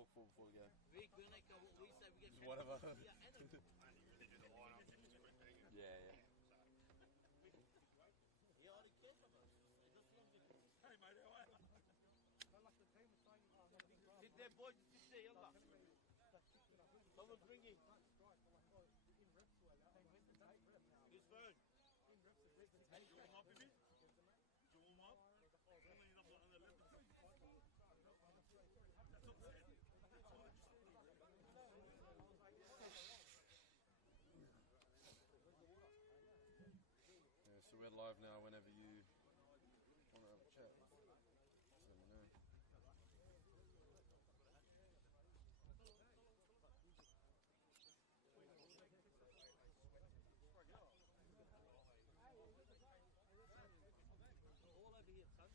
talk full before we go. Just whatever. Yeah. Sit there, boys. Sit there, yalla. Someone's ringing. His phone. Do you warm up a bit? Do you warm up? Only enough on the left. Yeah, so we're live now whenever you want to have a chat. Just let me know. All over here, son.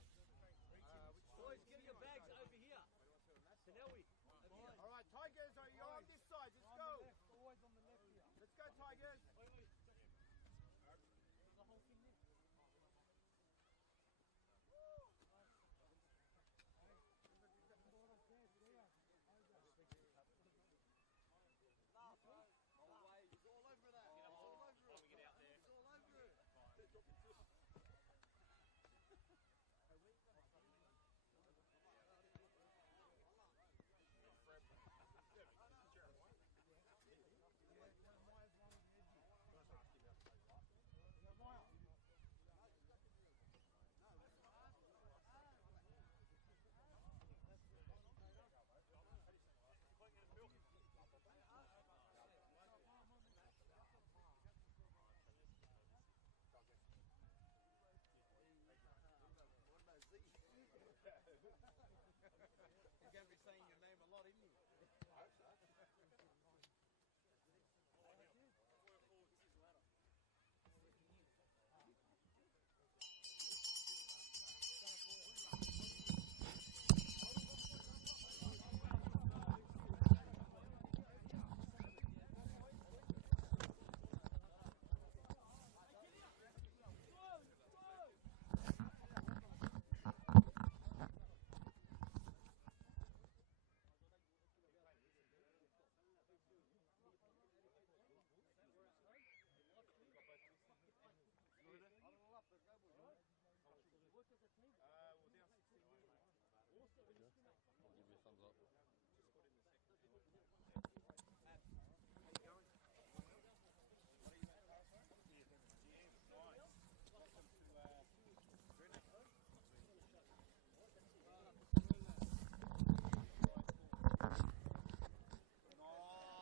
Boys, get your bags over here. Tanewi. All right, Tigers, you're on this side. Let's go. Always on the left here. Let's go, Tigers. The whole thing there. It's all over that. It's all over it. Get out there. It's all over it. He's going to be saying your name a lot, isn't he? I hope so. I'll give you a thumbs up.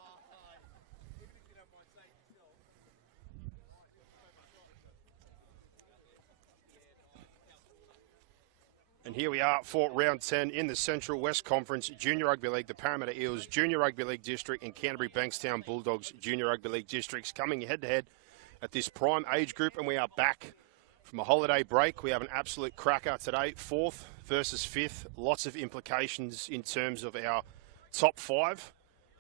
And here we are for round 10 in the Central West Conference Junior Rugby League. The Parramatta Eels Junior Rugby League District and Canterbury Bankstown Bulldogs Junior Rugby League Districts coming head-to-head at this prime age group. And we are back from a holiday break. We have an absolute cracker today, 4th versus 5th. Lots of implications in terms of our top 5.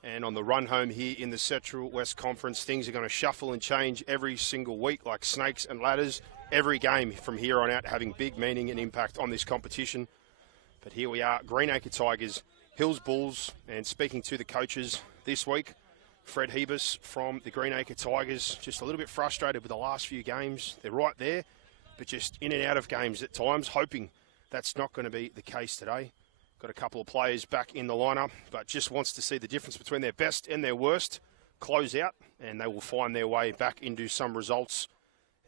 And on the run home here in the Central West Conference, things are going to shuffle and change every single week like snakes and ladders. Every game from here on out having big meaning and impact on this competition. But here we are, Greenacre Tigers, Hills Bulls, and speaking to the coaches this week, Fred Hebus from the Greenacre Tigers, just a little bit frustrated with the last few games. They're right there, but just in and out of games at times, hoping that's not going to be the case today. Got a couple of players back in the lineup, but just wants to see the difference between their best and their worst close out, and they will find their way back into some results.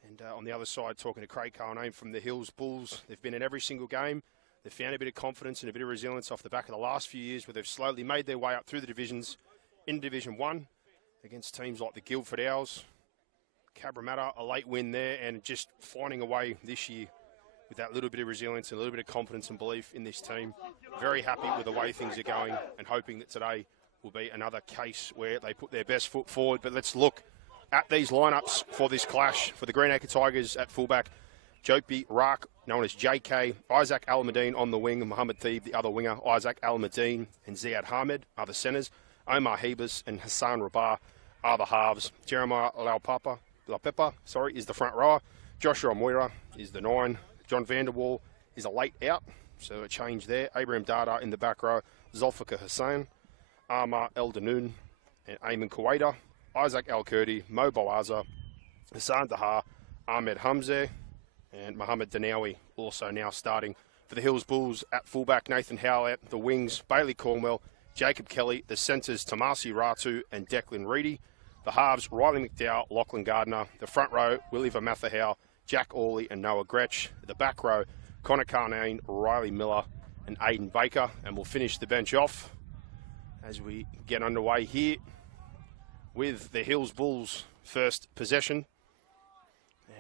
And on the other side, talking to Craig Carnane from the Hills Bulls. They've been in every single game. They've found a bit of confidence and a bit of resilience off the back of the last few years where they've slowly made their way up through the divisions in Division 1 against teams like the Guildford Owls, Cabramatta, a late win there, and just finding a way this year with that little bit of resilience and a little bit of confidence and belief in this team. Very happy with the way things are going and hoping that today will be another case where they put their best foot forward. But let's look at these lineups for this clash. For the Greenacre Tigers at fullback, Jopi Raak, known as JK, Isaac Al-Madine on the wing, Mohammed Theeb, the other winger, Isaac Al-Madine and Ziad Hamed are the centres. Omar Hebus and Hassan Rabar are the halves. Jeremiah Laupepa is the front rower. Joshua Moira is the 9. John Vanderwall is a late out, so a change there. Abraham Dada in the back row. Zulfikar Hussain Amar Eldanoon and Eamon Kuwaita, Isaac Al-Kurdi, Mo Boaza, Hassan Dahar, Ahmed Hamze, and Mohamed Danawi also now starting for the Hills Bulls. At fullback, Nathan Howlett. The wings, Bailey Cornwell, Jacob Kelly. The centres, Tamasi Ratu and Declan Reedy. The halves, Riley McDowell, Lachlan Gardner. The front row, Willie Vamathahau, Jack Orley and Noah Gretsch. The back row, Connor Carnane, Riley Miller and Aidan Baker. And we'll finish the bench off as we get underway here with the Hills Bulls' first possession.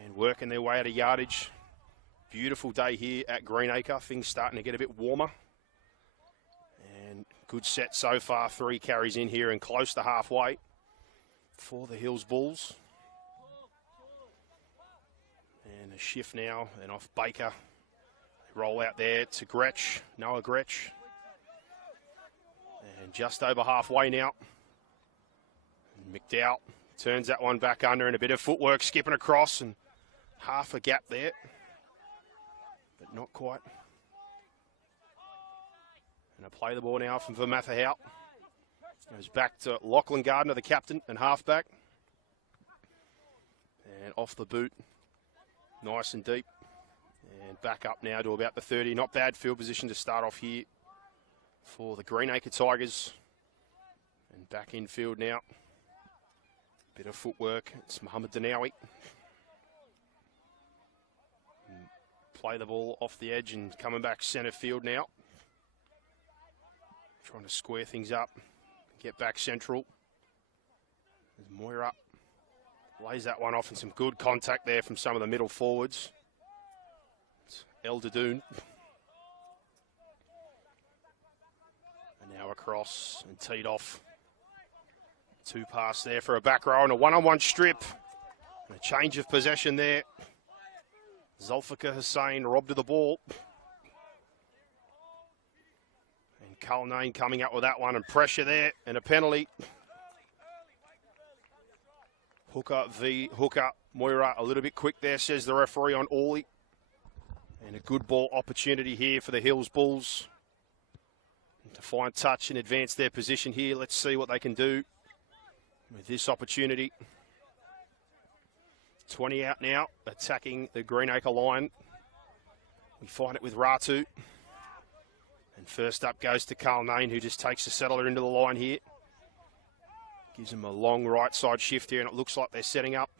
And working their way out of yardage. Beautiful day here at Greenacre. Things starting to get a bit warmer. And good set so far. 3 carries in here and close to halfway for the Hills Bulls. And a shift now and off Baker. Roll out there to Gretsch, Noah Gretsch. And just over halfway now. And McDowell turns that one back under and a bit of footwork skipping across and half a gap there. But not quite. And I play the ball now from Vamathahau. Goes back to Lachlan Gardner, the captain and halfback. And off the boot. Nice and deep. And back up now to about the 30. Not bad field position to start off here for the Greenacre Tigers. And back in field now. Bit of footwork. It's Mohamed Danawi. Play the ball off the edge and coming back centre field now. Trying to square things up. Get back central. There's Moira. Lays that one off and some good contact there from some of the middle forwards. It's Eldadoon. And now across and teed off. 2 pass there for a back row and a one-on-one strip. And a change of possession there. Zulfikar Hussain robbed of the ball. And Culnane coming up with that one and pressure there and a penalty. Hooker v Hooker. Moira a little bit quick there, says the referee on Orley. And a good ball opportunity here for the Hills Bulls. And to find touch and advance their position here. Let's see what they can do with this opportunity. 20 out now, attacking the Greenacre line. We find it with Ratu. And first up goes to Culnane, who just takes the settler into the line here. Gives him a long right side shift here, and it looks like they're setting up.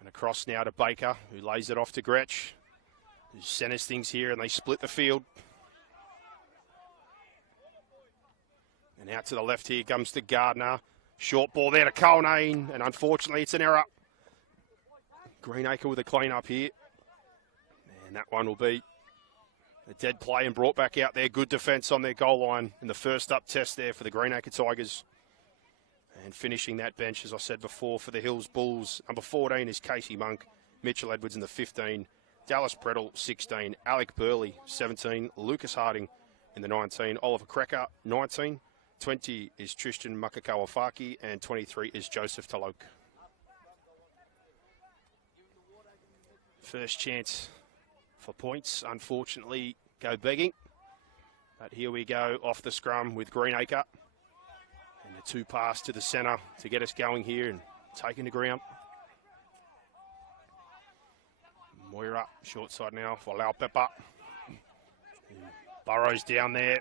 And across now to Baker, who lays it off to Gretsch, who centres things here, and they split the field. And out to the left here comes to Gardner. Short ball there to Culnane, and unfortunately it's an error. Greenacre with a clean up here. And that one will be a dead play and brought back out there. Good defence on their goal line in the first up test there for the Greenacre Tigers. And finishing that bench, as I said before, for the Hills Bulls. Number 14 is Casey Monk. Mitchell Edwards in the 15. Dallas Predel, 16. Alec Burley, 17. Lucas Harding in the 19. Oliver Krecker, 19. 20 is Tristan Makakawafaki, and 23 is Joseph Talok. First chance for points, unfortunately, go begging. But here we go off the scrum with Greenacre. And a 2 pass to the centre to get us going here and taking the ground. Moira, short side now for Lau Pepper. Burrows down there.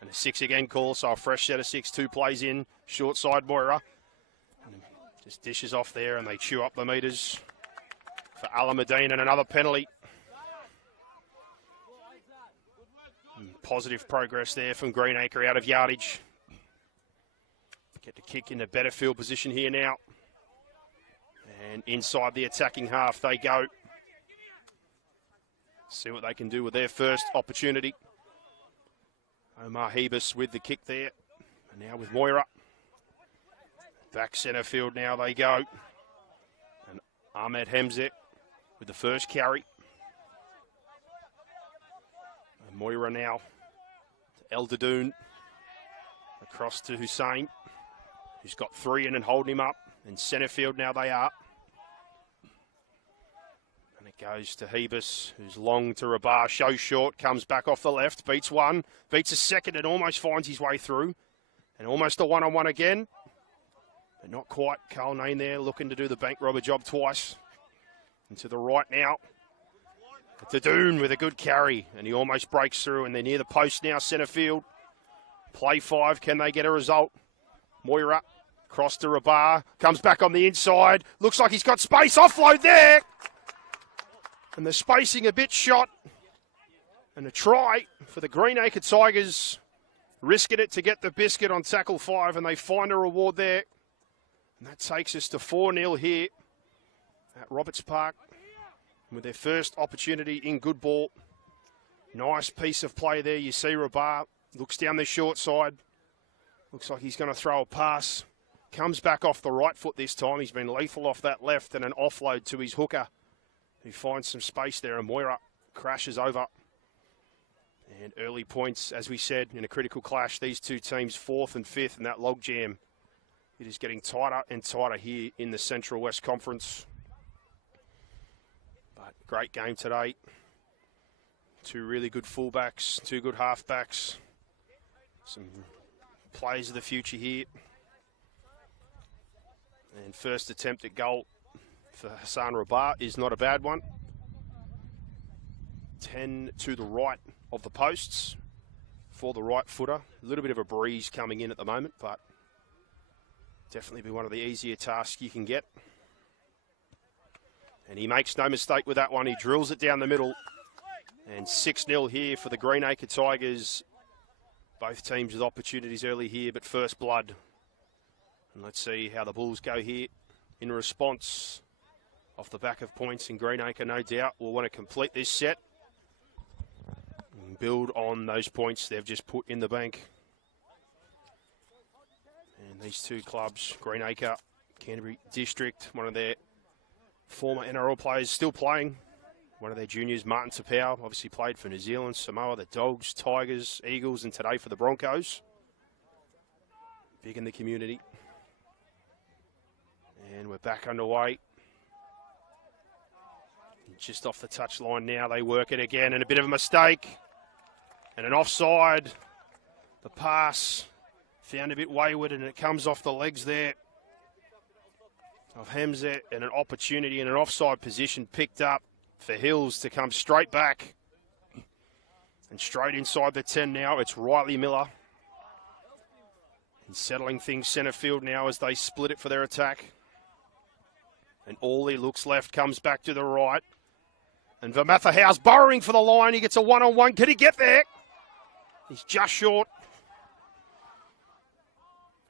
And a 6 again call, so a fresh set of 6, 2 plays in, short side Moira. And just dishes off there and they chew up the metres for Alameddine, and another penalty. And positive progress there from Greenacre out of yardage. Get the kick in a better field position here now. And inside the attacking half they go. See what they can do with their first opportunity. Omar Hebus with the kick there. And now with Moira. Back centre field now they go. And Ahmed Hamze with the first carry. And Moira now to Eldadoon. Across to Hussain, who's got 3 in and holding him up. And centre field now they are. And a That goes to Hebus, who's long to Rabar, shows short, comes back off the left, beats one, beats a second and almost finds his way through. And almost a one-on-one again. But not quite. Carl Nain there looking to do the bank robber job twice. And to the right now. Dadoon with a good carry. And he almost breaks through. And they're near the post now, centre field. Play 5. Can they get a result? Moira cross to Rabar. Comes back on the inside. Looks like he's got space. Offload there. And the spacing a bit shot. And a try for the Greenacre Tigers. Risking it to get the biscuit on tackle 5, and they find a reward there. And that takes us to 4-0 here at Roberts Park with their first opportunity in good ball. Nice piece of play there. You see Rabar looks down the short side. Looks like he's going to throw a pass. Comes back off the right foot this time. He's been lethal off that left, and an offload to his hooker. He finds some space there, and Moira crashes over. And early points, as we said, in a critical clash. These two teams, 4th and 5th in that logjam. It is getting tighter and tighter here in the Central West Conference. But great game today. Two really good fullbacks, two good halfbacks. Some players of the future here. And first attempt at goal for Hassan Rabar is not a bad one. 10 to the right of the posts for the right footer. A little bit of a breeze coming in at the moment, but definitely be one of the easier tasks you can get. And he makes no mistake with that one. He drills it down the middle. And 6-0 here for the Greenacre Tigers. Both teams with opportunities early here, but first blood. And let's see how the Bulls go here in response off the back of points. And Greenacre, no doubt, will want to complete this set. Build on those points they've just put in the bank. And these two clubs, Greenacre, Canterbury District, one of their former NRL players still playing. One of their juniors, Martin Tapau, obviously played for New Zealand, Samoa, the Dogs, Tigers, Eagles, and today for the Broncos. Big in the community. And we're back underway. Just off the touchline now, they work it again, and a bit of a mistake. And an offside. The pass found a bit wayward, and it comes off the legs there of Hamzat, and an opportunity in an offside position picked up for Hills to come straight back. And straight inside the 10 now, it's Riley Miller. And settling things centre field now as they split it for their attack. And Orley looks left, comes back to the right. And Vermatha House burrowing for the line. He gets a one-on-one. Can he get there? He's just short.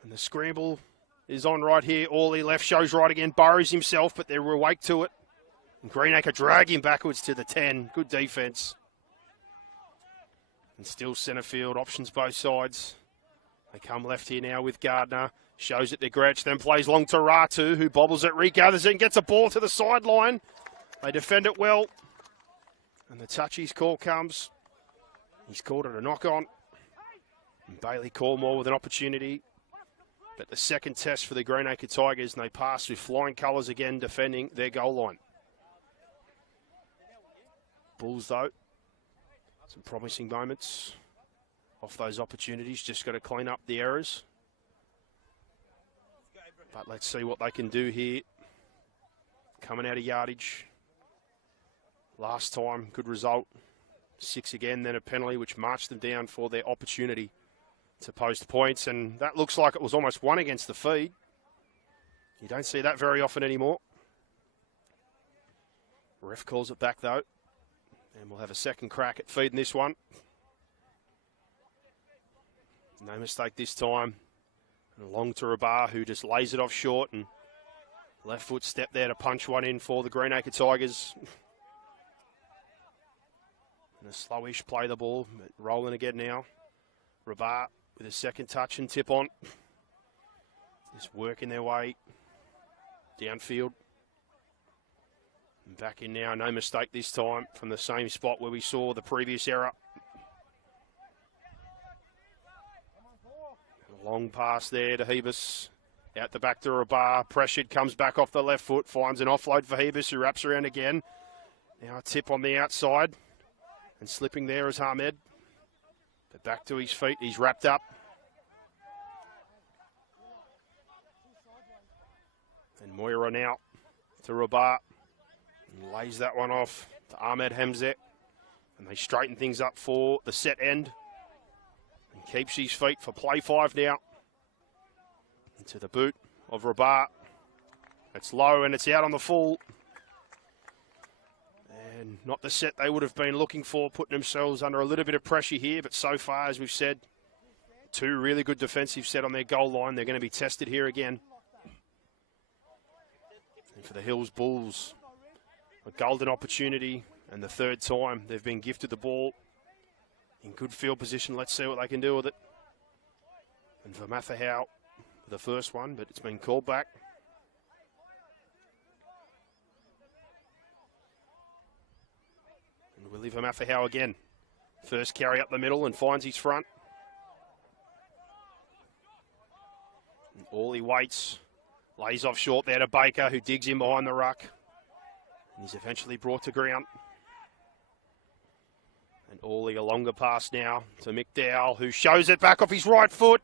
And the scramble is on right here. Orley left, shows right again. Burrows himself, but they're awake to it. And Greenacre drag him backwards to the 10. Good defence. And still centre field. Options both sides. They come left here now with Gardner. Shows it to Gretsch, then plays long to Ratu, who bobbles it, regathers it, and gets a ball to the sideline. They defend it well. And the touchies call comes. He's called it a knock-on. And Bailey Cormore with an opportunity. But the second test for the Greenacre Tigers, and they pass with flying colours again, defending their goal line. Bulls, though, some promising moments off those opportunities. Just got to clean up the errors. But let's see what they can do here. Coming out of yardage. Last time, good result. 6 again, then a penalty, which marched them down for their opportunity to post points. And that looks like it was almost 1 against the feed. You don't see that very often anymore. Ref calls it back, though. And we'll have a second crack at feeding this one. No mistake this time. And long to Rabar, who just lays it off short. And left foot step there to punch one in for the Greenacre Tigers. And a slowish play the ball, but rolling again now. Rabar with a second touch and tip on. Just working their way downfield. And back in now, no mistake this time from the same spot where we saw the previous error. A long pass there to Hebus. Out the back to Rabar. Pressured, comes back off the left foot, finds an offload for Hebus, who wraps around again. Now a tip on the outside. And slipping there is Ahmed. But back to his feet. He's wrapped up. And Moira now to Rabat. And lays that one off to Ahmed Hamzat. And they straighten things up for the set end. And keeps his feet for play 5 now. Into the boot of Rabat. It's low and it's out on the full. And not the set they would have been looking for, putting themselves under a little bit of pressure here. But so far, as we've said, 2 really good defensive set on their goal line. They're going to be tested here again. And for the Hills Bulls, a golden opportunity. And the 3rd time they've been gifted the ball in good field position. Let's see what they can do with it. And for Mathahau, the first one, but it's been called back. And we'll leave him Mathahau again. First carry up the middle and finds his front. And all he waits, lays off short there to Baker, who digs in behind the ruck. And he's eventually brought to ground. And Orley a longer pass now to McDowell, who shows it back off his right foot.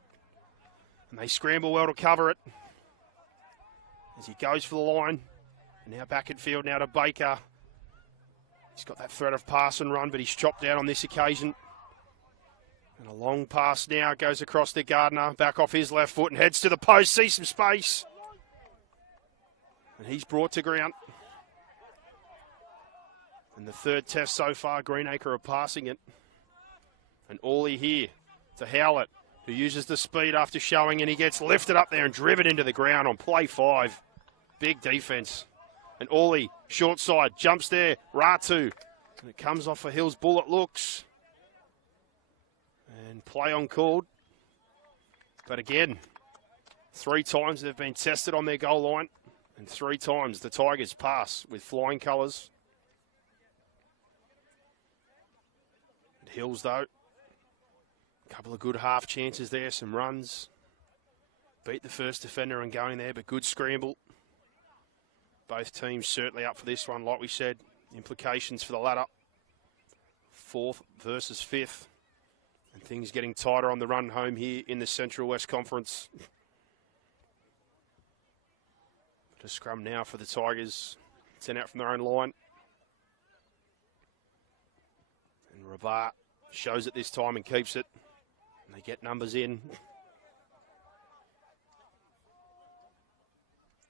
And they scramble well to cover it as he goes for the line. And now back at field now to Baker. He's got that threat of pass and run, but he's chopped out on this occasion. And a long pass now goes across to Gardner, back off his left foot and heads to the post, sees some space. And he's brought to ground. And the 3rd test so far, Greenacre are passing it. And Orley here to Howlett, who uses the speed after showing, and he gets lifted up there and driven into the ground on play 5. Big defence. And Orley, short side, jumps there, Ratu. And it comes off a Hills Bull, it looks. And play on called. But again, 3 times they've been tested on their goal line. And 3 times the Tigers pass with flying colours. Hills, though, a couple of good half chances there, some runs. Beat the first defender and going there, but good scramble. Both teams certainly up for this one, like we said. Implications for the ladder. 4th versus 5th. And things getting tighter on the run home here in the Central West Conference. But a scrum now for the Tigers. 10 out from their own line. And Rabat shows it this time and keeps it. And they get numbers in.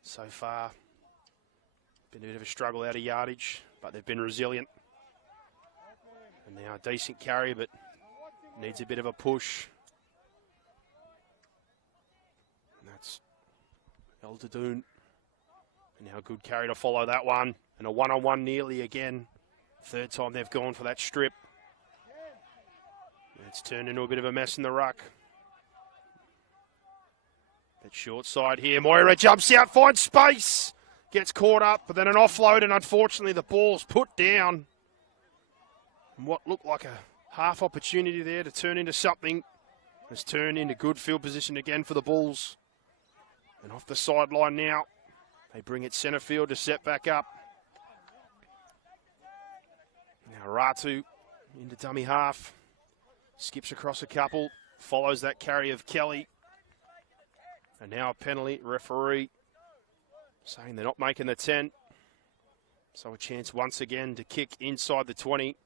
So far, been a bit of a struggle out of yardage, but they've been resilient. And now a decent carry, but needs a bit of a push. And that's Eldadoon. And now a good carry to follow that one. And a one-on-one nearly again. 3rd time they've gone for that strip. It's turned into a bit of a mess in the ruck. That short side here. Moira jumps out, finds space. Gets caught up, but then an offload, and unfortunately the ball's put down. And what looked like a half opportunity there to turn into something has turned into good field position again for the Bulls. And off the sideline now. They bring it centre field to set back up. Now Ratu into dummy half. Skips across a couple, follows that carry of Kelly. And now a penalty, referee saying they're not making the 10. So a chance once again to kick inside the 20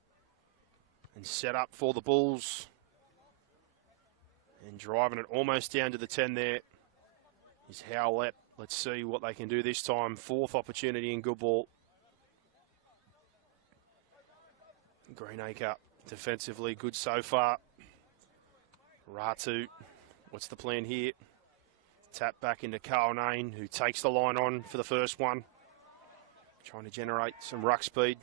and set up for the Bulls. And driving it almost down to the 10 there is Howlett. Let's see what they can do this time. 4th opportunity in good ball. Greenacre defensively good so far. Ratu, what's the plan here? Tap back into Carl Nain, who takes the line on for the first one. Trying to generate some ruck speed.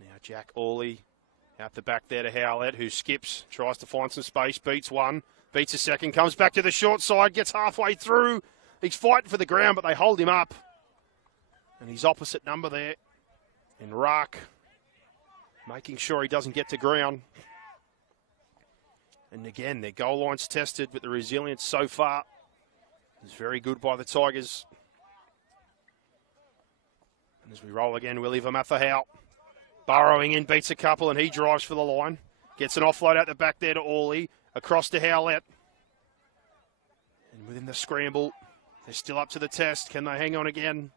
Now Jack Orley out the back there to Howlett, who skips, tries to find some space, beats one, beats a second, comes back to the short side, gets halfway through. He's fighting for the ground, but they hold him up. And he's opposite number there in ruck, making sure he doesn't get to ground. And again, their goal line's tested, but the resilience so far is very good by the Tigers. And as we roll again, Willie Vermathahau burrowing in, beats a couple, and he drives for the line. Gets an offload out the back there to Orley, across to Howlett. And within the scramble, they're still up to the test. Can they hang on again?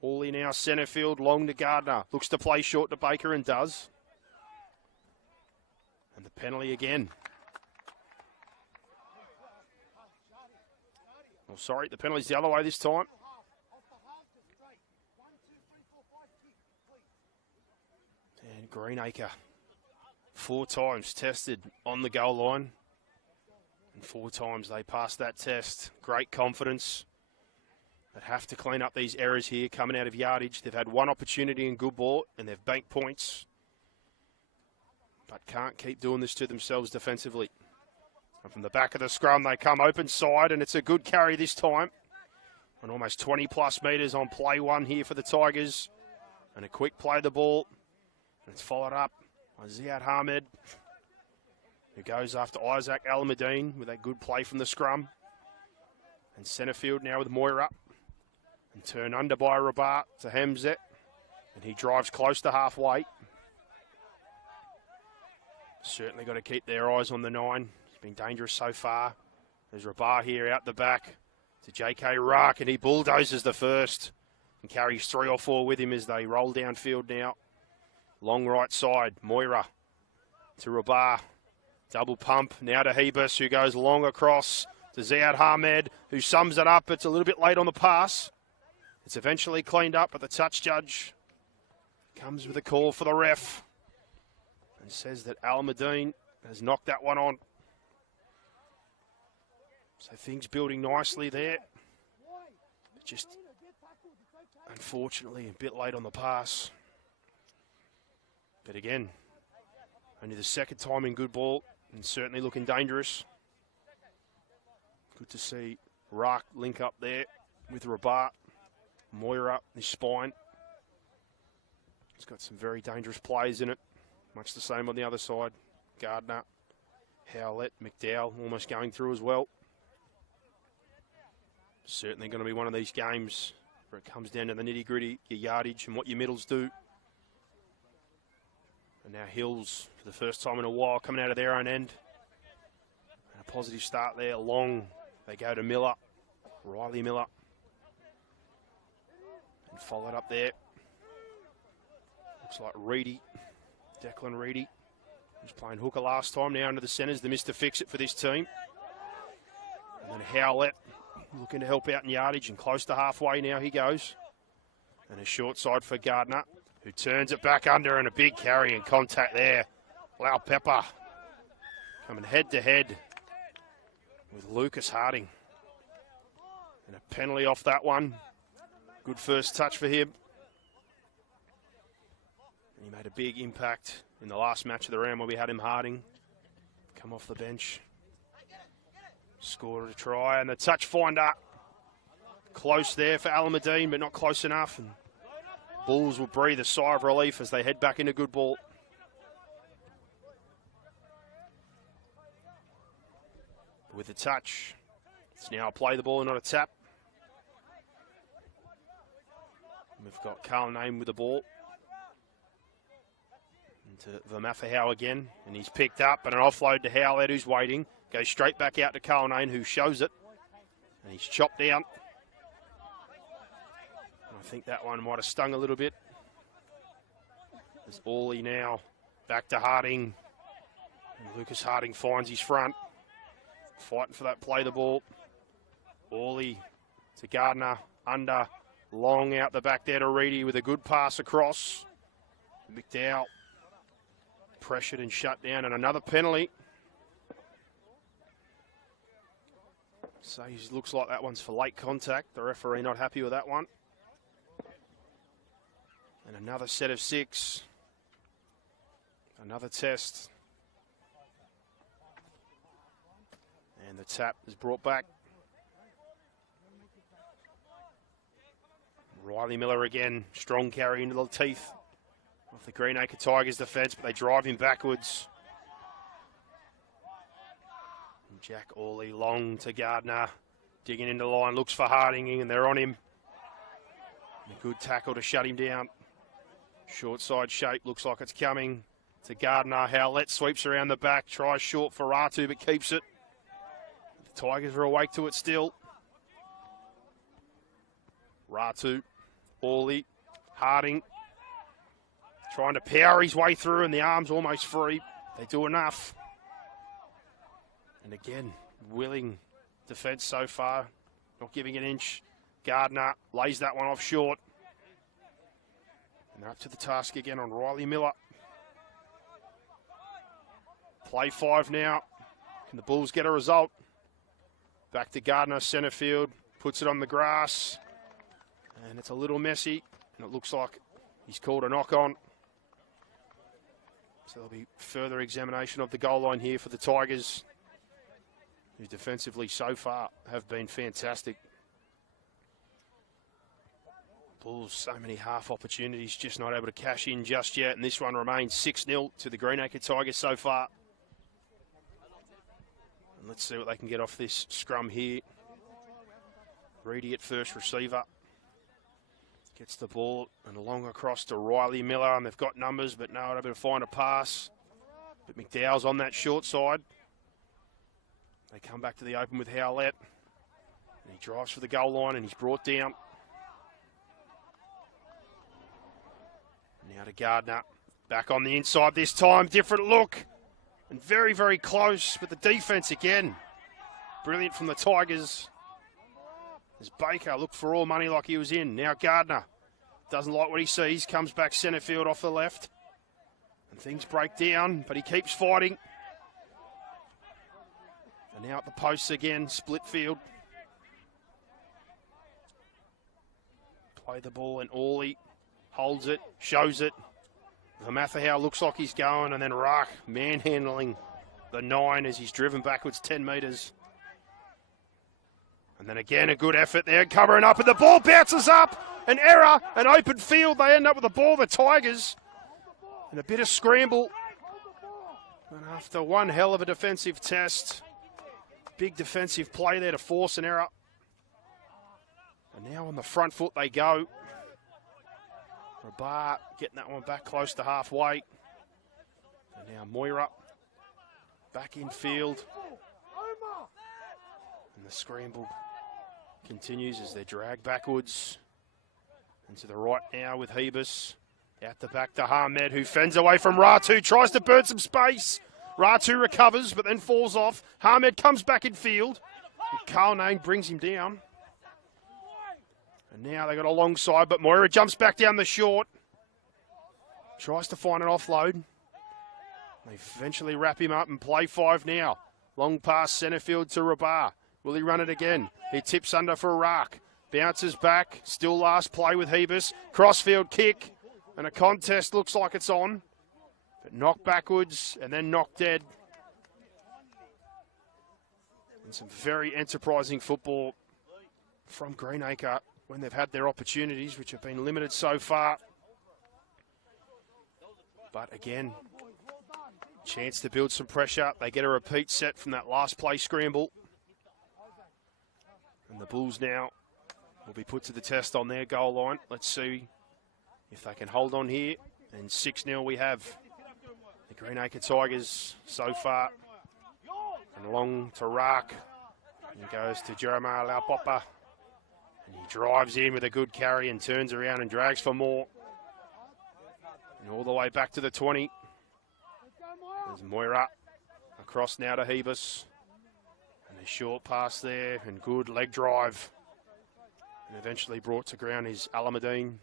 Orley now centre field, long to Gardner. Looks to play short to Baker and does. And the penalty again. Oh, sorry, the penalty's the other way this time. And Greenacre, 4 times tested on the goal line. And 4 times they passed that test. Great confidence. But have to clean up these errors here coming out of yardage. They've had 1 opportunity in good ball and they've banked points. But can't keep doing this to themselves defensively. And from the back of the scrum, they come open side, and it's a good carry this time. And almost 20 plus metres on play 1 here for the Tigers. And a quick play of the ball. And it's followed up by Ziad Hamed, who goes after Isaac Alameddine with a good play from the scrum. And centre field now with Moira. And turn under by Rabat to Hamzet. And he drives close to halfway. Certainly got to keep their eyes on the 9. He's been dangerous so far. There's Rabat here out the back to J.K. Ruck, and he bulldozes the first and carries 3 or 4 with him as they roll downfield now. Long right side, Moira to Rabat. Double pump now to Hebus, who goes long across to Ziad Hamed, who sums it up. It's a little bit late on the pass. It's eventually cleaned up, but the touch judge comes with a call for the ref and says that Alameddine has knocked that one on. So things building nicely there. But just, unfortunately, a bit late on the pass. But again, only the 2nd time in good ball and certainly looking dangerous. Good to see Rock link up there with Rabat. Moira, his spine. It's got some very dangerous plays in it. Much the same on the other side. Gardner, Howlett, McDowell almost going through as well. Certainly going to be one of these games where it comes down to the nitty-gritty, your yardage and what your middles do. And now Hills, for the first time in a while, coming out of their own end. And a positive start there. Long, they go to Miller, Riley Miller. And followed up there. Looks like Reedy, Declan Reedy. He was playing hooker last time, now under the centres, the Mr. Fix-It for this team. And then Howlett looking to help out in yardage, and close to halfway now he goes. And a short side for Gardner, who turns it back under, and a big carry and contact there. Lau Pepper coming head to head with Lucas Harding. And a penalty off that one. Good first touch for him. And he made a big impact in the last match of the round where we had him, Harding, come off the bench. Scored a try, and the touch finder close there for Alameddine, but not close enough. And Bulls will breathe a sigh of relief as they head back into good ball. With the touch, it's now a play the ball and not a tap. We've got Carl Name with the ball. To Vermathahau again, and he's picked up, and an offload to Howlett, who's waiting. Goes straight back out to Carl Name, who shows it. And he's chopped down. I think that one might have stung a little bit. There's Orley now back to Harding. And Lucas Harding finds his front. Fighting for that play the ball. Orley to Gardner, under, long out the back there to Reedy with a good pass across. McDowell pressured and shut down, and another penalty. So he looks like that one's for late contact. The referee not happy with that one. And another set of 6. Another test. And the tap is brought back. Riley Miller again, strong carry into the teeth of the Greenacre Tigers defence, but they drive him backwards. And Jack Orley long to Gardner, digging into the line, looks for Harding, and they're on him. A good tackle to shut him down. Short side shape, looks like it's coming to Gardner. Howlett sweeps around the back, tries short for Ratu, but keeps it. The Tigers are awake to it still. Ratu, Orley, Harding, trying to power his way through, and the arm's almost free. They do enough. And again, willing defence so far, not giving an inch. Gardner lays that one off short. And they're up to the task again on Riley Miller. Play 5 now. Can the Bulls get a result? Back to Gardner, centre field. Puts it on the grass. And it's a little messy. And it looks like he's called a knock on. So there'll be further examination of the goal line here for the Tigers, who defensively so far have been fantastic. Bulls, so many half opportunities, just not able to cash in just yet. And this one remains 6-0 to the Greenacre Tigers so far. And let's see what they can get off this scrum here. Reedy at first receiver. Gets the ball and along across to Riley Miller, and they've got numbers, but no able to find a pass. But McDowell's on that short side. They come back to the open with Howlett. And he drives for the goal line, and he's brought down. Now to Gardner. Back on the inside this time. Different look. And very, very close. But the defence again. Brilliant from the Tigers. As Baker looked for all money like he was in. Now Gardner doesn't like what he sees. Comes back centre field off the left. And things break down, but he keeps fighting. And now at the posts again. Split field. Play the ball and Orley holds it, shows it. Mathahau looks like he's going, and then Raak manhandling the 9 as he's driven backwards 10 metres. And then again, a good effort there, covering up, and the ball bounces up. An error, an open field. They end up with the ball, the Tigers. And a bit of scramble. And after one hell of a defensive test, big defensive play there to force an error. And now on the front foot they go. Rabar getting that one back close to halfway. And now Moira back in field. And the scramble continues as they drag backwards. And to the right now with Hebus. Out the back to Hamed, who fends away from Ratu, tries to burn some space. Ratu recovers, but then falls off. Hamed comes back in field. And Carl Nain brings him down. And now they got a long side, but Moira jumps back down the short. Tries to find an offload. They eventually wrap him up and play 5 now. Long pass centre field to Rabar. Will he run it again? He tips under for Raak. Bounces back. Still last play with Hebus. Crossfield kick. And a contest looks like it's on. But knocked backwards and then knocked dead. And some very enterprising football from Greenacre when they've had their opportunities, which have been limited so far. But again, chance to build some pressure. They get a repeat set from that last play scramble. And the Bulls now will be put to the test on their goal line. Let's see if they can hold on here. And 6-0 we have. The Greenacre Tigers so far. And along to Raak. And goes to Jeremiah Laupopa. And he drives in with a good carry and turns around and drags for more. And all the way back to the 20. There's Moira. Across now to Hebus. And a short pass there and good leg drive. And eventually brought to ground is Alameddine.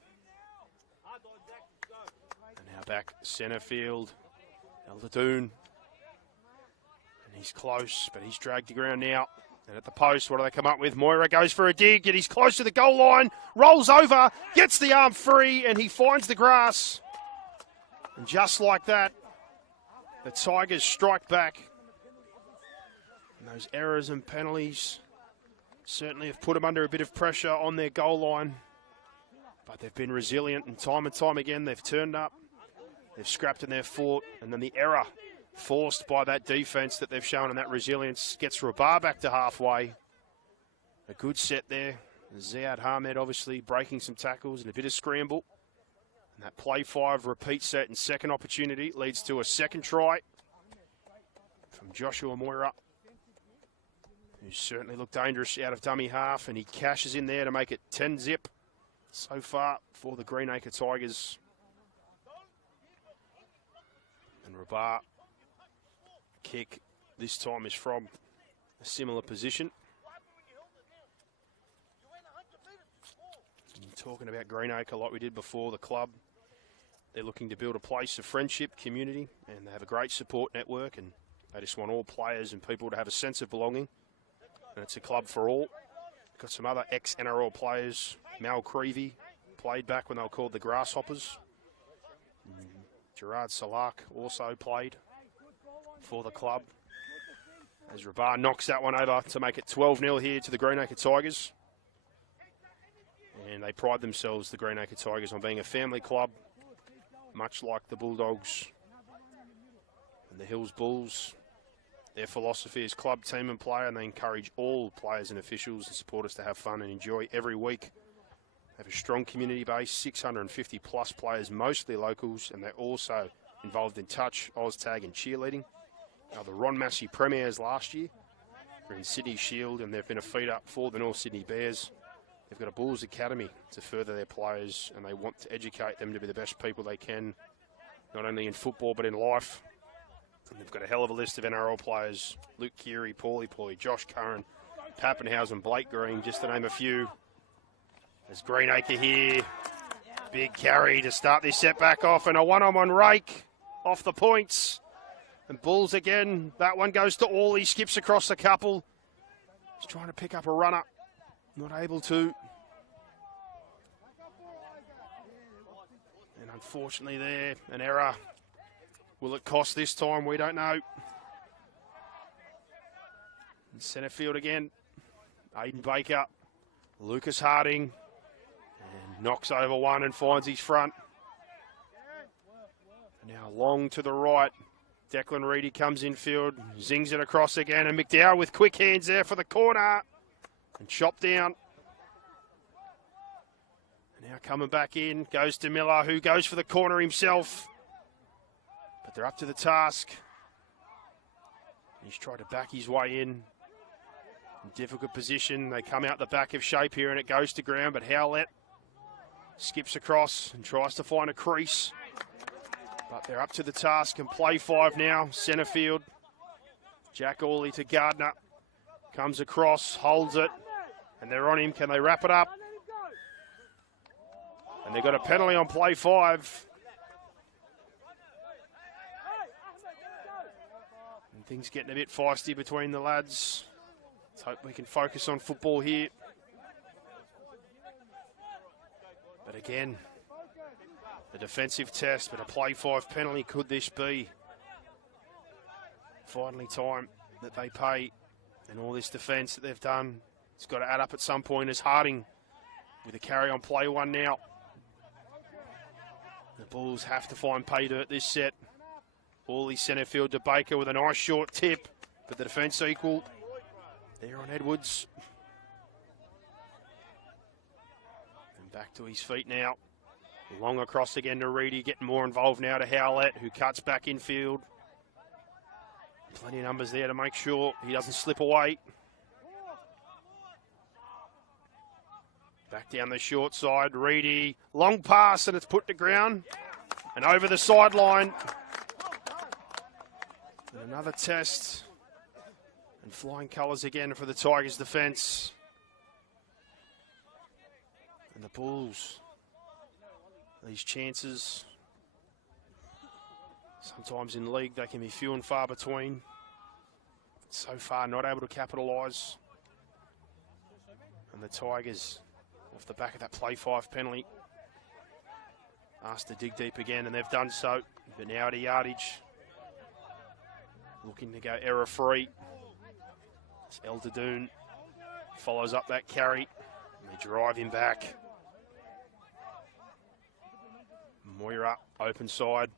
And now back centre field. Eldadoon. And he's close, but he's dragged to ground now. And at the post, what do they come up with? Moira goes for a dig, and he's close to the goal line. Rolls over, gets the arm free, and he finds the grass. And just like that, the Tigers strike back. And those errors and penalties certainly have put them under a bit of pressure on their goal line. But they've been resilient, and time again, they've turned up. They've scrapped and they've fought. And then the error forced by that defence that they've shown and that resilience gets Rabar back to halfway. A good set there Ziad Hamed obviously breaking some tackles and a bit of scramble. And that play 5 repeat set and second opportunity leads to a second try from Joshua Moira, who certainly looked dangerous out of dummy half, and he cashes in there to make it 10-zip so far for the Greenacre Tigers. And Rabat kick this time is from a similar position. And talking about Greenacre like we did before, the club, they're looking to build a place of friendship, community, and they have a great support network, and they just want all players and people to have a sense of belonging. And it's a club for all. Got some other ex-NRL players. Mal Creevy played back when they were called the Grasshoppers. Gerard Salak also played for the club. As Rabat knocks that one over to make it 12-0 here to the Greenacre Tigers. And they pride themselves, the Greenacre Tigers, on being a family club, much like the Bulldogs and the Hills Bulls. Their philosophy is club, team and player, and they encourage all players and officials and supporters to have fun and enjoy every week. They have a strong community base, 650 plus players, mostly locals, and they're also involved in touch, OzTag and cheerleading. Now the Ron Massey Premiers last year were in Sydney Shield, and they've been a feed up for the North Sydney Bears. They've got a Bulls Academy to further their players, and they want to educate them to be the best people they can, not only in football but in life. And they've got a hell of a list of NRL players: Luke Keary, Paulie, Josh Curran, Pappenhausen, Blake Green, just to name a few. There's Greenacre here. Big carry to start this set back off, and a one-on-one rake off the points. And Bulls again. That one goes to all. He skips across a couple. He's trying to pick up a runner. Not able to. And unfortunately there, an error. Will it cost this time? We don't know. In centre field again. Aiden Baker. Lucas Harding. And knocks over one and finds his front. Now long to the right. Declan Reedy comes infield. Zings it across again. And McDowell with quick hands there for the corner. And chopped down. And now coming back in. Goes to Miller, who goes for the corner himself. But they're up to the task. He's tried to back his way in. Difficult position. They come out the back of shape here, and it goes to ground. But Howlett skips across and tries to find a crease. But they're up to the task, and play 5 now. Centre field. Jack Orley to Gardner. Comes across, holds it. And they're on him. Can they wrap it up? And they've got a penalty on play 5. And things getting a bit feisty between the lads. Let's hope we can focus on football here. But again, the defensive test, but a play 5 penalty. Could this be finally time that they pay? And all this defence that they've done, it's got to add up at some point. As Harding with a carry on play 1 now. The Bulls have to find pay dirt this set. All centre field to Baker with a nice short tip, but the defence equal. There on Edwards. And back to his feet now. Long across again to Reedy, getting more involved now to Howlett, who cuts back infield. Plenty of numbers there to make sure he doesn't slip away. Back down the short side, Reedy. Long pass, and it's put to ground. And over the sideline. And another test. And flying colours again for the Tigers' defence. And the Bulls. These chances, sometimes in league, they can be few and far between. So far, not able to capitalise. And the Tigers, off the back of that play 5 penalty, asked to dig deep again, and they've done so. But now at a yardage, looking to go error-free. Elderdoon follows up that carry. And they drive him back. Moira, open side.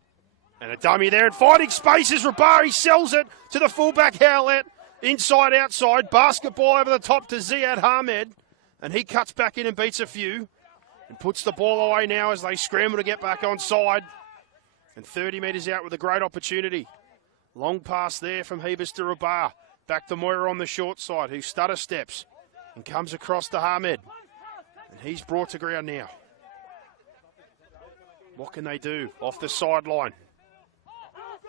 And a dummy there, and finding spaces. Rabari sells it to the fullback Howlett. Inside, outside. Basketball over the top to Ziad Hamed. And he cuts back in and beats a few. And puts the ball away now as they scramble to get back on side. And 30 metres out with a great opportunity. Long pass there from Hebus to Rabar. Back to Moira on the short side, who stutter steps and comes across to Hamed. And he's brought to ground now. What can they do? Off the sideline.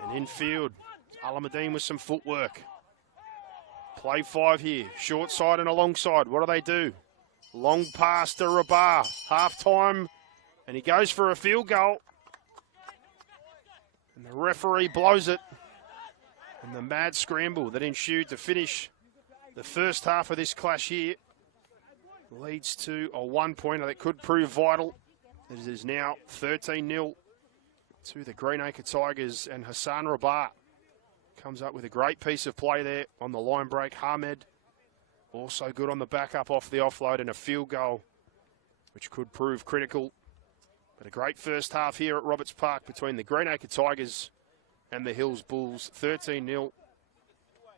And infield, Alameddine with some footwork. Play 5 here. Short side and a long side. What do they do? Long pass to Rabar. Half time. And he goes for a field goal. And the referee blows it. And the mad scramble that ensued to finish the first half of this clash here leads to a 1-pointer that could prove vital. It is now 13-0 to the Greenacre Tigers, and Hassan Rabat comes up with a great piece of play there on the line break. Hamed also good on the backup off the offload, and a field goal which could prove critical. But a great first half here at Roberts Park between the Greenacre Tigers and the Hills Bulls. 13-0.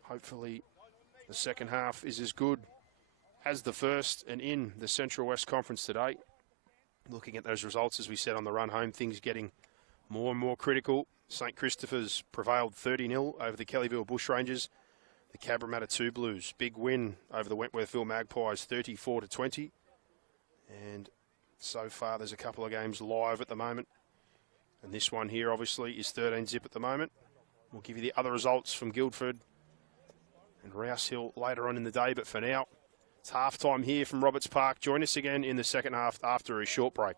Hopefully the second half is as good as the first. And in the Central West Conference today, looking at those results as we said on the run home, things getting more and more critical. St Christopher's prevailed 30-0 over the Kellyville Bushrangers. The Cabramatta 2 Blues, big win over the Wentworthville Magpies, 34-20. And so far there's a couple of games live at the moment. And this one here obviously is 13-zip at the moment. We'll give you the other results from Guildford and Rouse Hill later on in the day. But for now, it's half-time here from Roberts Park. Join us again in the second half after a short break.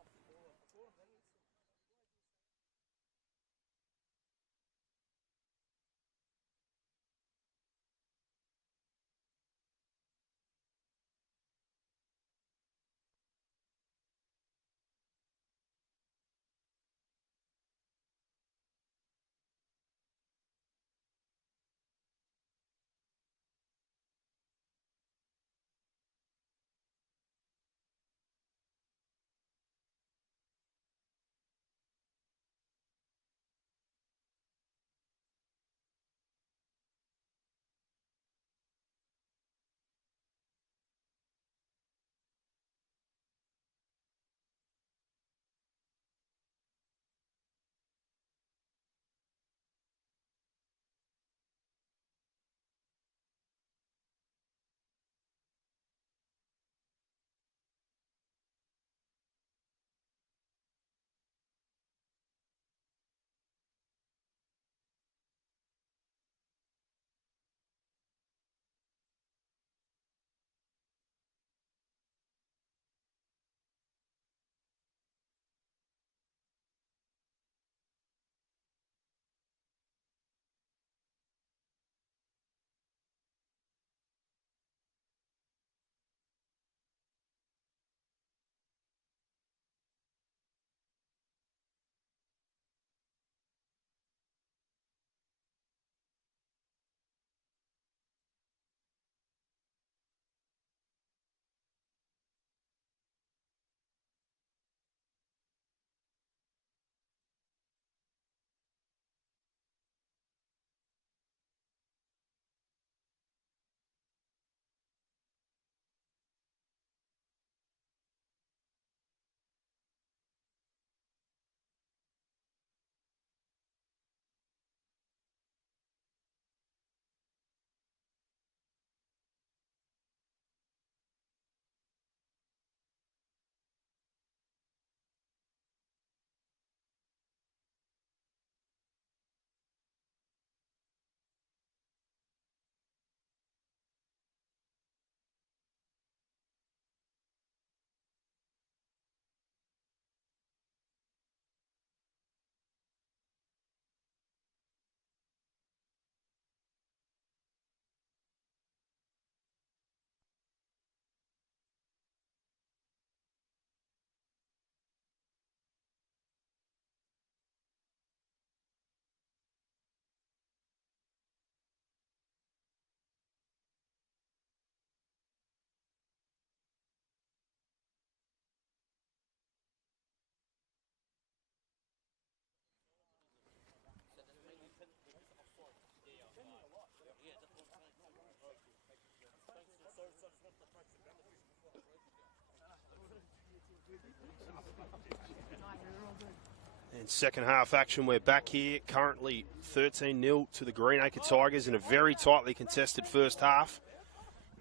And second half action, we're back here. Currently 13-0 to the Greenacre Tigers in a very tightly contested first half.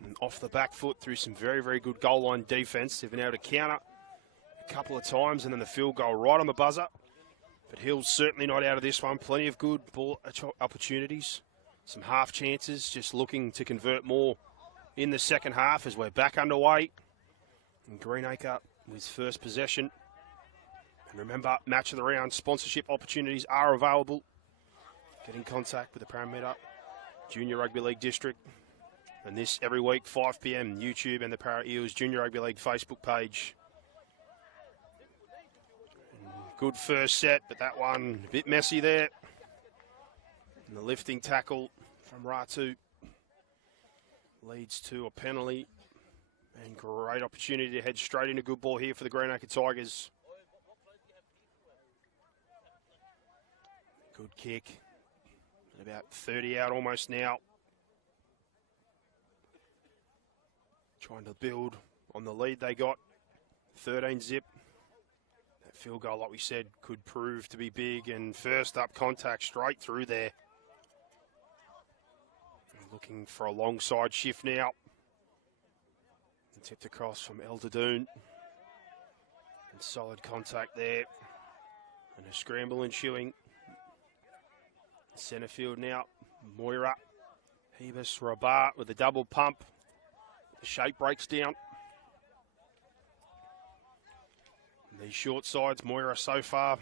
And off the back foot through some very, very good goal line defence. They've been able to counter a couple of times and then the field goal right on the buzzer. But Hill's certainly not out of this one. Plenty of good ball opportunities. Some half chances, just looking to convert more in the second half as we're back underway. And Greenacre with first possession. And remember, match of the round sponsorship opportunities are available. Get in contact with the Parramatta Junior Rugby League District. And this every week, 5 p.m, YouTube and the Para Eels Junior Rugby League Facebook page. And good first set, but that one a bit messy there. And the lifting tackle from Ratu leads to a penalty. And great opportunity to head straight into good ball here for the Greenacre Tigers. Good kick. And about 30 out almost now. Trying to build on the lead they got. 13 zip. That field goal, like we said, could prove to be big. And first up contact straight through there. Looking for a long side shift now. And tipped across from Elderdoon. And solid contact there. And a scramble ensuing. Centre field now. Moira. Hebus Rabat with a double pump. The shape breaks down. And these short sides, Moira so far.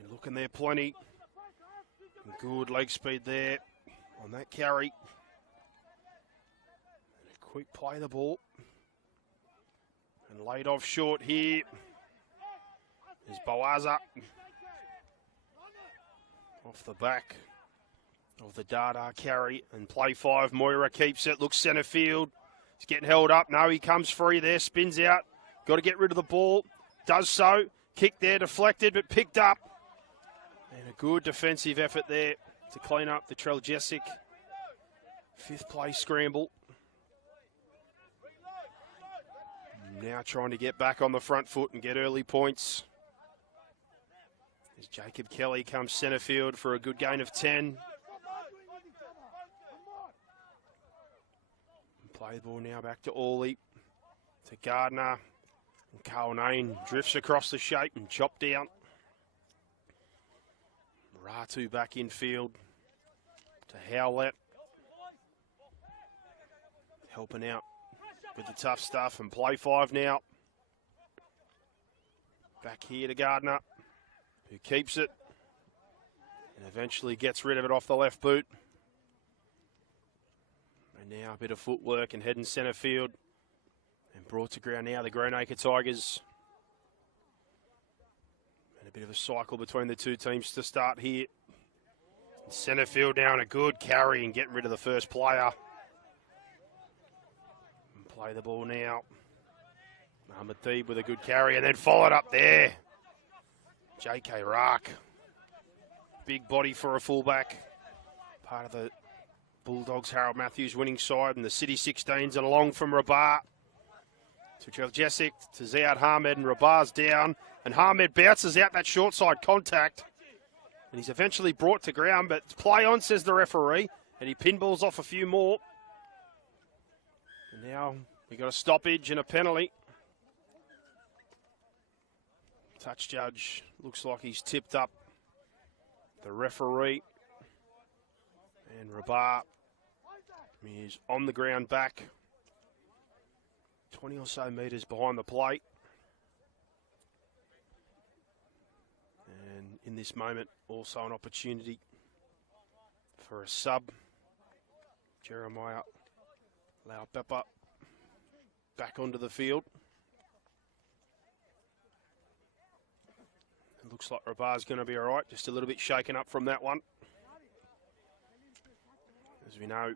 Been looking there plenty. And good leg speed there on that carry. And a quick play the ball. And laid off short here is Boaza. Off the back of the Dada carry and play 5. Moira keeps it, looks centre field. He's getting held up. No, he comes free there, spins out. Got to get rid of the ball. Does so. Kick there, deflected, but picked up. And a good defensive effort there to clean up the Treljesic. 5th place scramble. Now trying to get back on the front foot and get early points. As Jacob Kelly comes centre field for a good gain of 10. Play the ball now back to Orley, to Gardner. And Carl Nain drifts across the shape and chopped down. Ratu back in field to Howlett. Helping out with the tough stuff and play 5 now. Back here to Gardner, who keeps it and eventually gets rid of it off the left boot. And now a bit of footwork and heading centre field. And brought to ground now the Greenacre Tigers. And a bit of a cycle between the two teams to start here. And centre field now, and a good carry and getting rid of the first player. And play the ball now. Ahmed Deeb with a good carry and then followed up there. J.K. Raak. Big body for a fullback. Part of the Bulldogs Harold Matthews winning side and the City 16s, and along from Rabat to Treljesic to Ziad Hamed, and Rabat's down and Hamed bounces out that short side contact and he's eventually brought to ground, but play on, says the referee, and he pinballs off a few more. And now we got a stoppage and a penalty. Touch judge looks like he's tipped up the referee. And Rabat is on the ground back 20 or so metres behind the plate. And in this moment, also an opportunity for a sub. Jeremiah Laupepa back onto the field. It looks like Rabat's going to be all right, just a little bit shaken up from that one. As we know,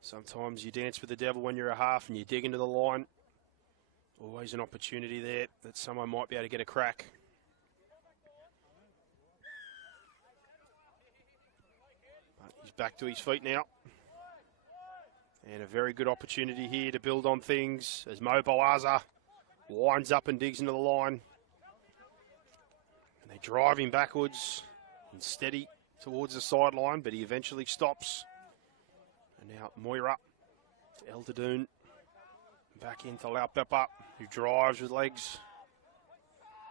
sometimes you dance with the devil when you're a half and you dig into the line. Always an opportunity there that someone might be able to get a crack. But he's back to his feet now. And a very good opportunity here to build on things as Mo Boaza winds up and digs into the line. They drive him backwards and steady towards the sideline, but he eventually stops. And now Moira to Elderdoon. Back into Laupepa, who drives with legs.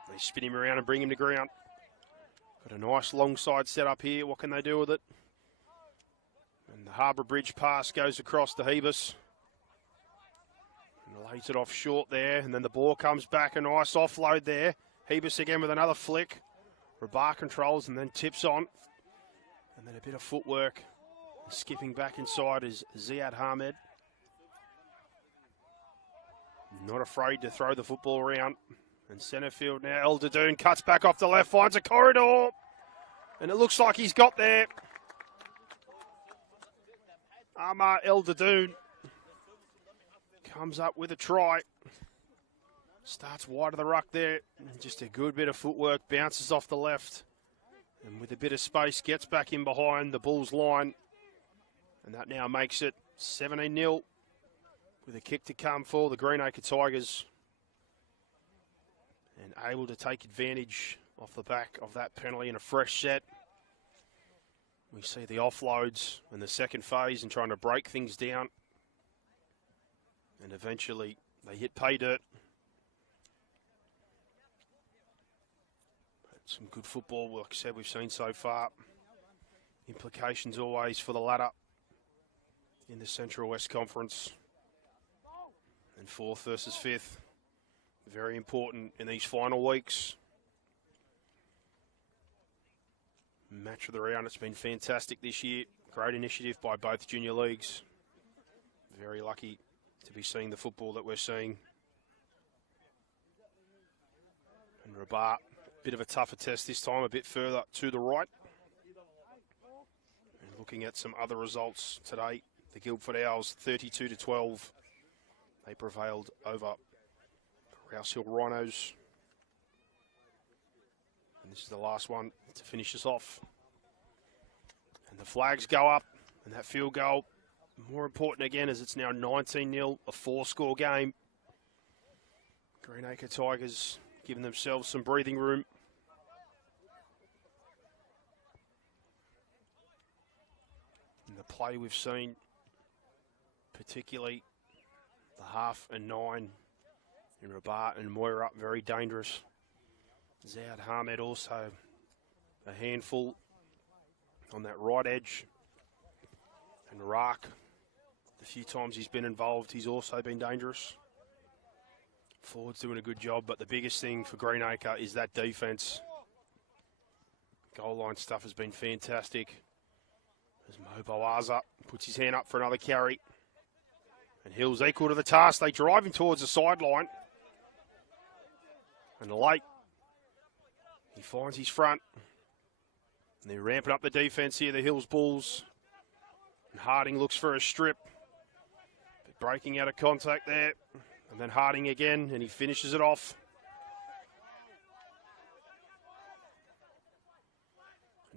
They spin him around and bring him to ground. Got a nice long side set up here. What can they do with it? And the Harbour Bridge pass goes across to Hebus. And lays it off short there. And then the ball comes back. A nice offload there. Hebus again with another flick. Rabar controls and then tips on. And then a bit of footwork. Skipping back inside is Ziad Hamed. Not afraid to throw the football around. And centre field now, Elderdoon cuts back off the left, finds a corridor. And it looks like he's got there. Amar Elderdoon comes up with a try. Starts wide of the ruck there. And just a good bit of footwork, bounces off the left. And with a bit of space, gets back in behind the Bulls line. And that now makes it 17-0. With a kick to come for the Greenacre Tigers. And able to take advantage off the back of that penalty in a fresh set. We see the offloads in the second phase and trying to break things down. And eventually they hit pay dirt. But some good football, like I said, we've seen so far. Implications always for the ladder in the Central West Conference. And 4th versus 5th. Very important in these final weeks. Match of the round. It's been fantastic this year. Great initiative by both junior leagues. Very lucky to be seeing the football that we're seeing. And Rabat, bit of a tougher test this time, a bit further to the right. And looking at some other results today, the Guildford Owls 32-12. They prevailed over Rouse Hill Rhinos. And this is the last one to finish us off. And the flags go up, and that field goal, more important again as it's now 19-0, a 4-score game. Greenacre Tigers giving themselves some breathing room. And the play we've seen, particularly the 1/2 and 9 in Rabat and Moira, very dangerous. Ziad Hamed also a handful on that right edge. And Raak, the few times he's been involved, he's also been dangerous. Forward's doing a good job, but the biggest thing for Greenacre is that defence. Goal line stuff has been fantastic. As Mo Boaza puts his hand up for another carry. And Hill's equal to the task. They drive him towards the sideline. And late, he finds his front. And they're ramping up the defence here, the Hills Bulls. And Harding looks for a strip. But breaking out of contact there. And then Harding again, and he finishes it off.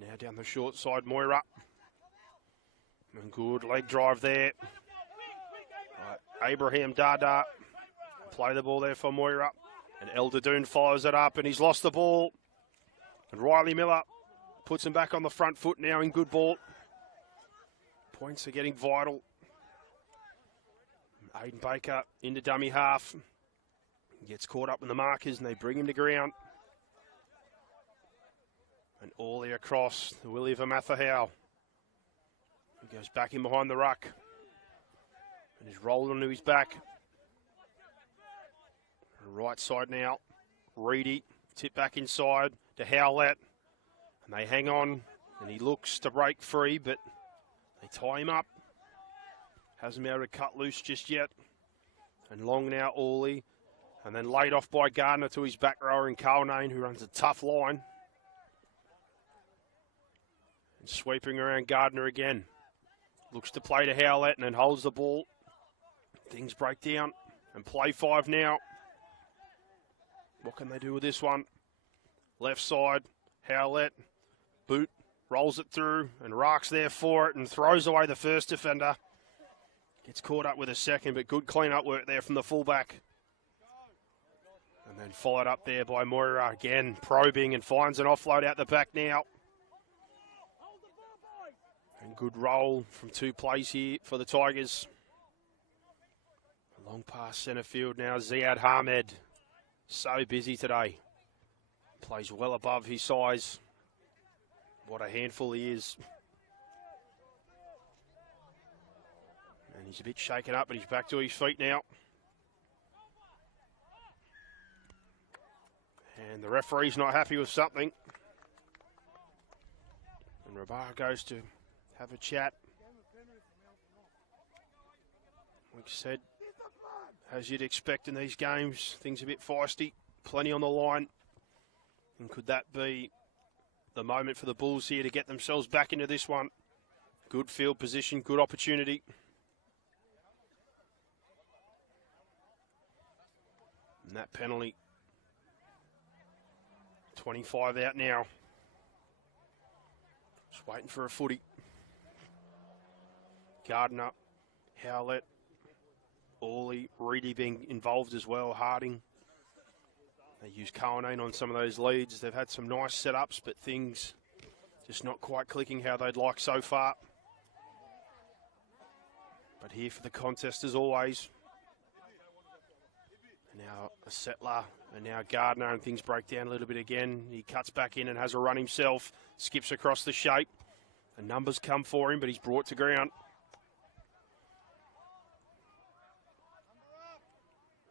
Now down the short side, Moira. And good leg drive there. Abraham Dada play the ball there for Moira. And Elderdoon follows it up, and he's lost the ball. And Riley Miller puts him back on the front foot now in good ball. Points are getting vital. Aiden Baker into dummy half. Gets caught up in the markers, and they bring him to ground. And Orley across the Willie Vamathahau. He goes back in behind the ruck. And he's rolled onto his back. Right side now. Reedy. Tip back inside to Howlett. And they hang on. And he looks to break free, but they tie him up. Hasn't been able to cut loose just yet. And long now, Orley. And then laid off by Gardner to his back rower in Culnane, who runs a tough line. And sweeping around Gardner again. Looks to play to Howlett and then holds the ball. Things break down. And play 5 now. What can they do with this one? Left side, Howlett. Boot, rolls it through, and Raak's there for it and throws away the first defender. Gets caught up with a second, but good clean-up work there from the fullback. And then followed up there by Moira, again probing and finds an offload out the back now. And good roll from 2 plays here for the Tigers. A long pass centre field now, Ziad Hamed. So busy today. Plays well above his size. What a handful he is. And he's a bit shaken up, but he's back to his feet now. And the referee's not happy with something. And Rabar goes to have a chat. Like I said, as you'd expect in these games, things a bit feisty, plenty on the line. And could that be the moment for the Bulls here to get themselves back into this one? Good field position, good opportunity. And that penalty, 25 out now. Just waiting for a footy. Gardner, Howlett, Orley, Reedy being involved as well, Harding. They use Cohenane on some of those leads. They've had some nice setups, but things just not quite clicking how they'd like so far. But here for the contest as always. And now a settler, and now Gardner, and things break down a little bit again. He cuts back in and has a run himself, skips across the shape. The numbers come for him, but he's brought to ground.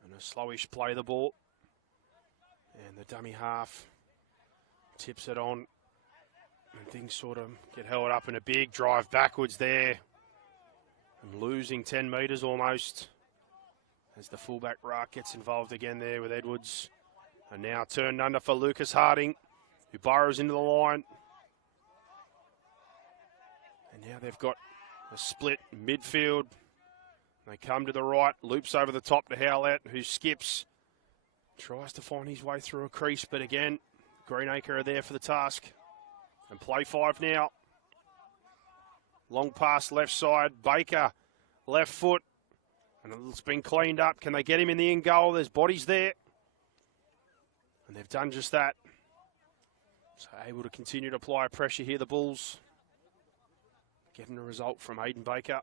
And a slowish play the ball. And the dummy half tips it on. And things sort of get held up in a big drive backwards there. And losing 10 metres almost. As the fullback ruck gets involved again there with Edwards. And now turned under for Lucas Harding, who burrows into the line. And now they've got a split midfield. They come to the right, loops over the top to Howlett, who skips. Tries to find his way through a crease, but again, Greenacre are there for the task. And play 5 now. Long pass left side, Baker, left foot. And it's been cleaned up. Can they get him in the end goal? There's bodies there. And they've done just that. So able to continue to apply pressure here, the Bulls. Getting a result from Aiden Baker.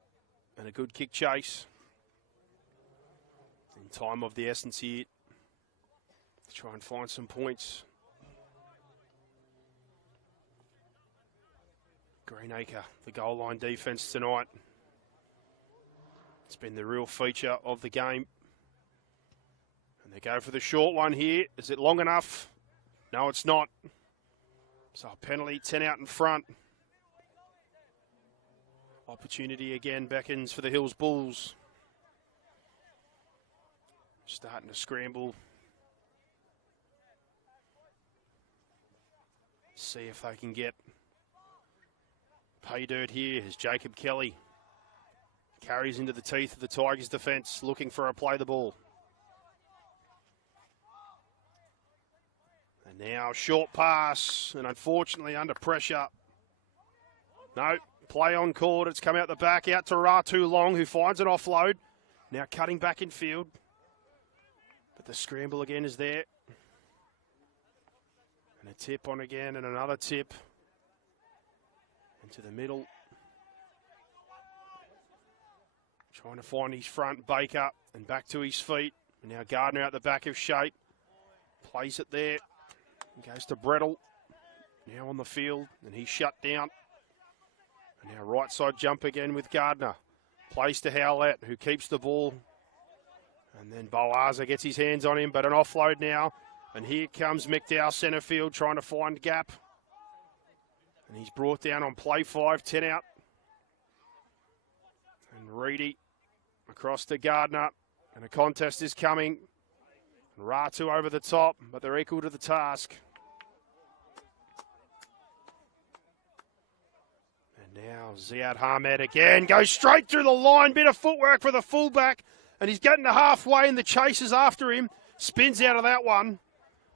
And a good kick chase. In time of the essence here. To try and find some points. Greenacre, the goal line defence tonight. It's been the real feature of the game. And they go for the short one here. Is it long enough? No, it's not. So a penalty, 10 out in front. Opportunity again beckons for the Hills Bulls. Starting to scramble. See if they can get pay dirt here as Jacob Kelly carries into the teeth of the Tigers' defence, looking for a play the ball. And now short pass, and unfortunately under pressure. No, play on court. It's come out the back, out to Ratu Long, who finds an offload. Now cutting back in field. But the scramble again is there. And a tip on again, and another tip. Into the middle. Trying to find his front, Baker, and back to his feet. And now Gardner out the back of shape. Plays it there. And goes to Brettle. Now on the field, and he's shut down. And now right side jump again with Gardner. Plays to Howlett, who keeps the ball. And then Boaza gets his hands on him, but an offload now. And here comes McDowell, centre field, trying to find gap. And he's brought down on play 5, 10 out. And Reedy across to Gardner. And a contest is coming. And Ratu over the top, but they're equal to the task. And now Ziad Hamed again goes straight through the line. Bit of footwork for the fullback. And he's getting to halfway, and the chase is after him. Spins out of that one.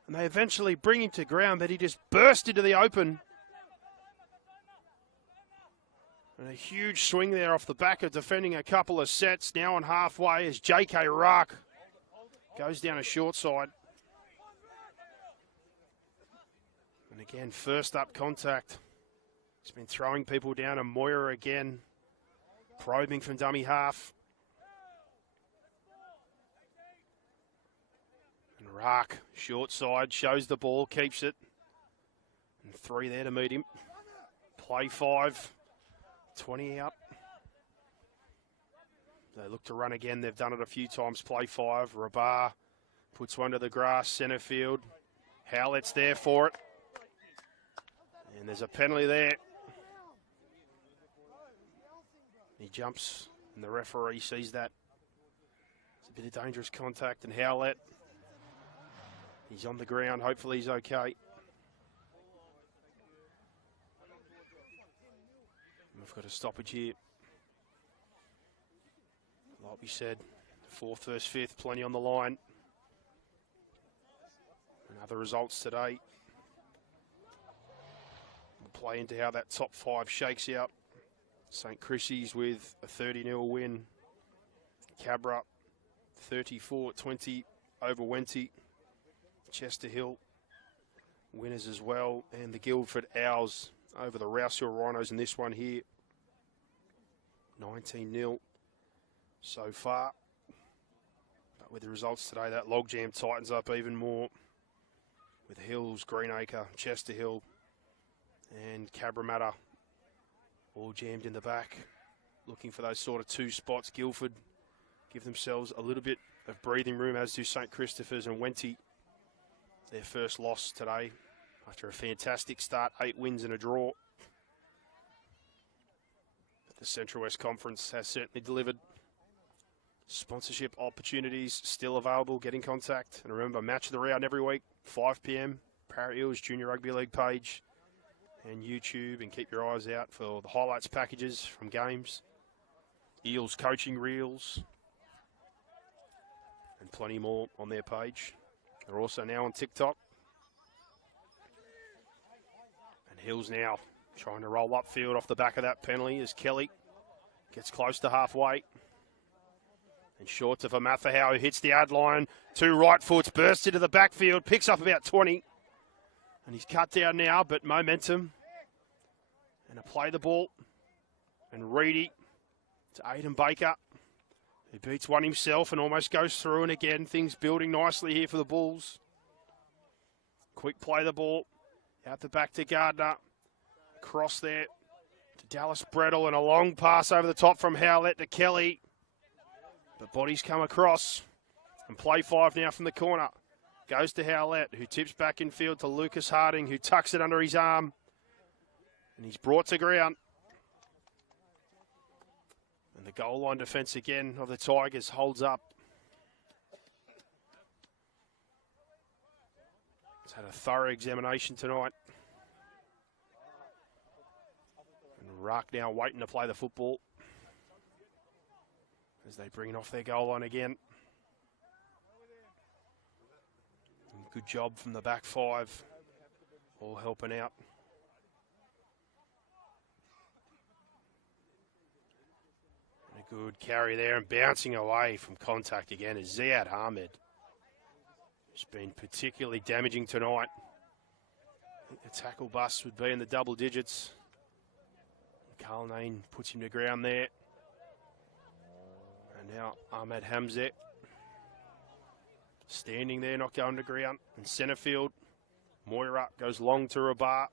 And they eventually bring him to ground, but he just burst into the open. And a huge swing there off the back of defending a couple of sets. Now on halfway as J.K. Rock goes down a short side. And again, first up contact. He's been throwing people down, and Moira again, probing from dummy half. And Raak, short side, shows the ball, keeps it. And 3 there to meet him. Play 5, 20 out. They look to run again. They've done it a few times. Play 5. Rabar puts one to the grass, centre field. Howlett's there for it. And there's a penalty there. He jumps, and the referee sees that. It's a bit of dangerous contact, and Howlett, he's on the ground. Hopefully he's okay. We've got a stoppage here. Like we said, 4th versus 5th, plenty on the line. And other results today will play into how that top 5 shakes out. St. Chrissy's with a 30-0 win. Cabra 34-20 over Wenty. Chester Hill winners as well. And the Guildford Owls over the Rouse Hill Rhinos in this one here. 19-0 so far. But with the results today, that logjam tightens up even more. With Hills, Greenacre, Chester Hill and Cabramatta all jammed in the back, looking for those sort of 2 spots. Guildford give themselves a little bit of breathing room, as do St. Christopher's and Wenty. Their first loss today after a fantastic start, 8 wins and a draw. But the Central West Conference has certainly delivered. Sponsorship opportunities still available. Get in contact. And remember, match of the round every week, 5 p.m, Para Eels Junior Rugby League page and YouTube, and keep your eyes out for the highlights packages from games, Eels coaching reels, and plenty more on their page. They're also now on TikTok. And Hills now trying to roll upfield off the back of that penalty as Kelly gets close to halfway. And short to Famathahow, who hits the ad line. 2 right foots, bursts into the backfield, picks up about 20. And he's cut down now, but momentum. And a play the ball. And Reedy to Aidan Baker, who beats one himself and almost goes through. And again, things building nicely here for the Bulls. Quick play the ball. Out the back to Gardner. Across there to Dallas Brettle, and a long pass over the top from Howlett to Kelly. But bodies come across. And play 5 now from the corner. Goes to Howlett, who tips back in field to Lucas Harding, who tucks it under his arm. And he's brought to ground. And the goal line defence again of the Tigers holds up. It's had a thorough examination tonight. And Raak now waiting to play the football as they bring it off their goal line again. And good job from the back 5, all helping out. And a good carry there, and bouncing away from contact again is Ziad Ahmed. It's been particularly damaging tonight. I think the tackle bust would be in the double digits. Cullinane puts him to ground there. And now Ahmed Hamzeh standing there, not going to ground. In centre field, Moira goes long to Rabar.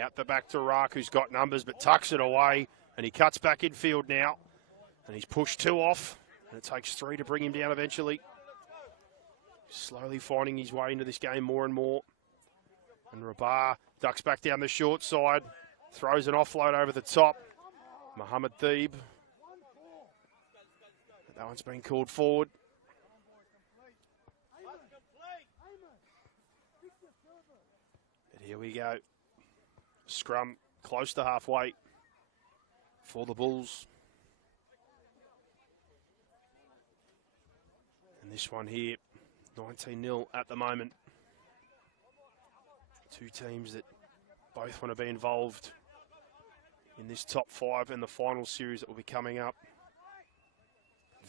Out the back to Raak, who's got numbers but tucks it away. And he cuts back in field now. And he's pushed 2 off. And it takes 3 to bring him down eventually. Slowly finding his way into this game more and more. And Rabar ducks back down the short side. Throws an offload over the top. Mohammed Theeb. That one's been called forward. And here we go. Scrum close to halfway for the Bulls. And this one here, 19-0 at the moment. 2 teams that both want to be involved in this top 5 and the final series that will be coming up.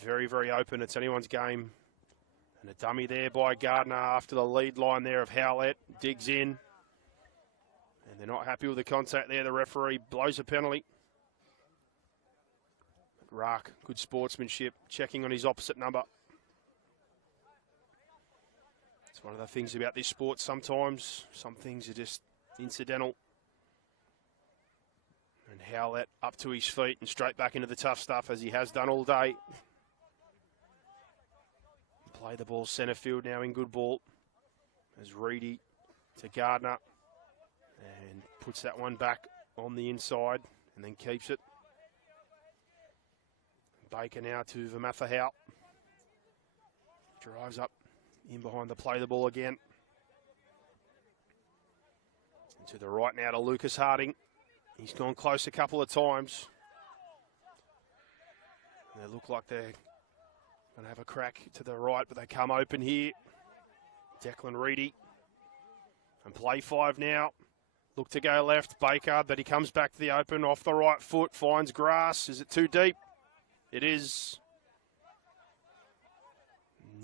Very, very open. It's anyone's game. And a dummy there by Gardner after the lead line there of Howlett. Digs in. And they're not happy with the contact there. The referee blows a penalty. Raak, good sportsmanship, checking on his opposite number. It's one of the things about this sport sometimes. Some things are just incidental. And Howlett up to his feet and straight back into the tough stuff as he has done all day. Play the ball centre field now in good ball. As Reedy to Gardner. And puts that one back on the inside and then keeps it. Baker now to Vermathahau. Drives up in behind the play the ball again. And to the right now to Lucas Harding. He's gone close a couple of times. And they look like they're going to have a crack to the right, but they come open here. Declan Reedy. And play 5 now. Look to go left, Baker, but he comes back to the open off the right foot, finds grass. Is it too deep? It is.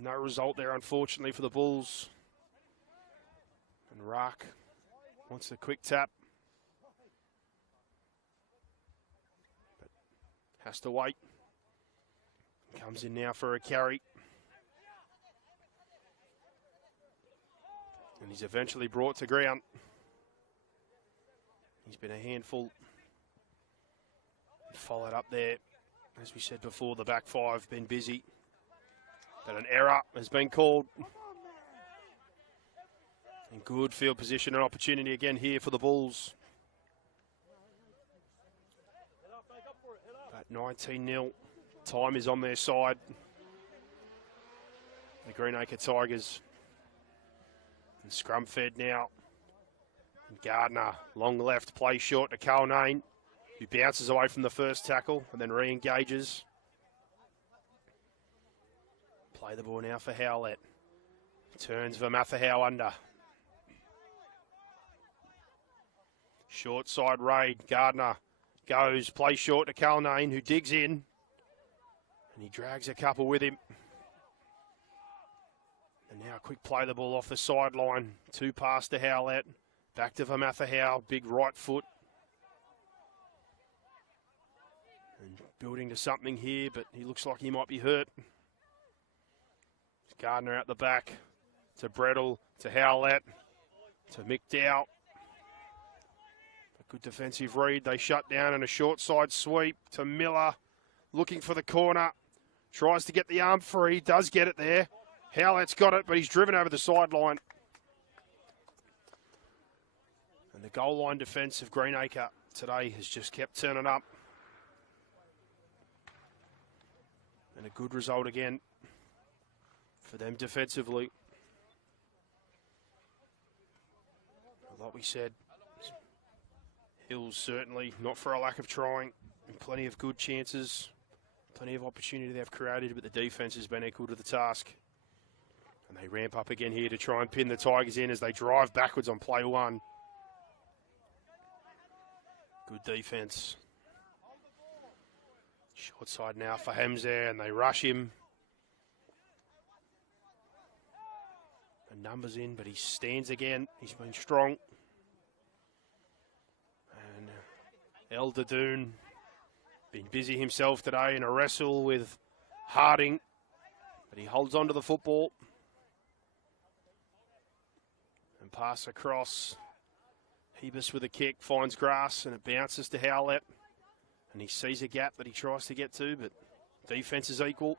No result there, unfortunately, for the Bulls. And Raak wants a quick tap. But has to wait. Comes in now for a carry. And he's eventually brought to ground. He's been a handful. Followed up there. As we said before, the back 5 been busy. But an error has been called. And good field position and opportunity again here for the Bulls. But 19-0. Time is on their side. The Greenacre Tigers. And scrum fed now. And Gardner, long left, play short to Culnane, who bounces away from the first tackle and then re-engages. Play the ball now for Howlett. Turns Vermathahau under. Short side raid. Gardner goes, play short to Culnane, who digs in. And he drags a couple with him. And now quick play the ball off the sideline. 2 pass to Howlett. Back to Vermathahau, big right foot. And building to something here, but he looks like he might be hurt. Gardner out the back to Brettle, to Howlett, to McDowell. A good defensive read. They shut down and a short side sweep to Miller. Looking for the corner. Tries to get the arm free. Does get it there. Howlett's got it, but he's driven over the sideline. And the goal line defence of Greenacre today has just kept turning up. And a good result again for them defensively. Like we said, Hills certainly not for a lack of trying. And plenty of good chances, plenty of opportunity they've created, but the defence has been equal to the task. And they ramp up again here to try and pin the Tigers in as they drive backwards on play 1. Good defence. Short side now for Hamza, and they rush him. And numbers in, but he stands again. He's been strong. And El Dadoon been busy himself today in a wrestle with Harding, but he holds on to the football. And pass across. Hebus with a kick, finds grass, and it bounces to Howlett. And he sees a gap that he tries to get to, but defence is equal.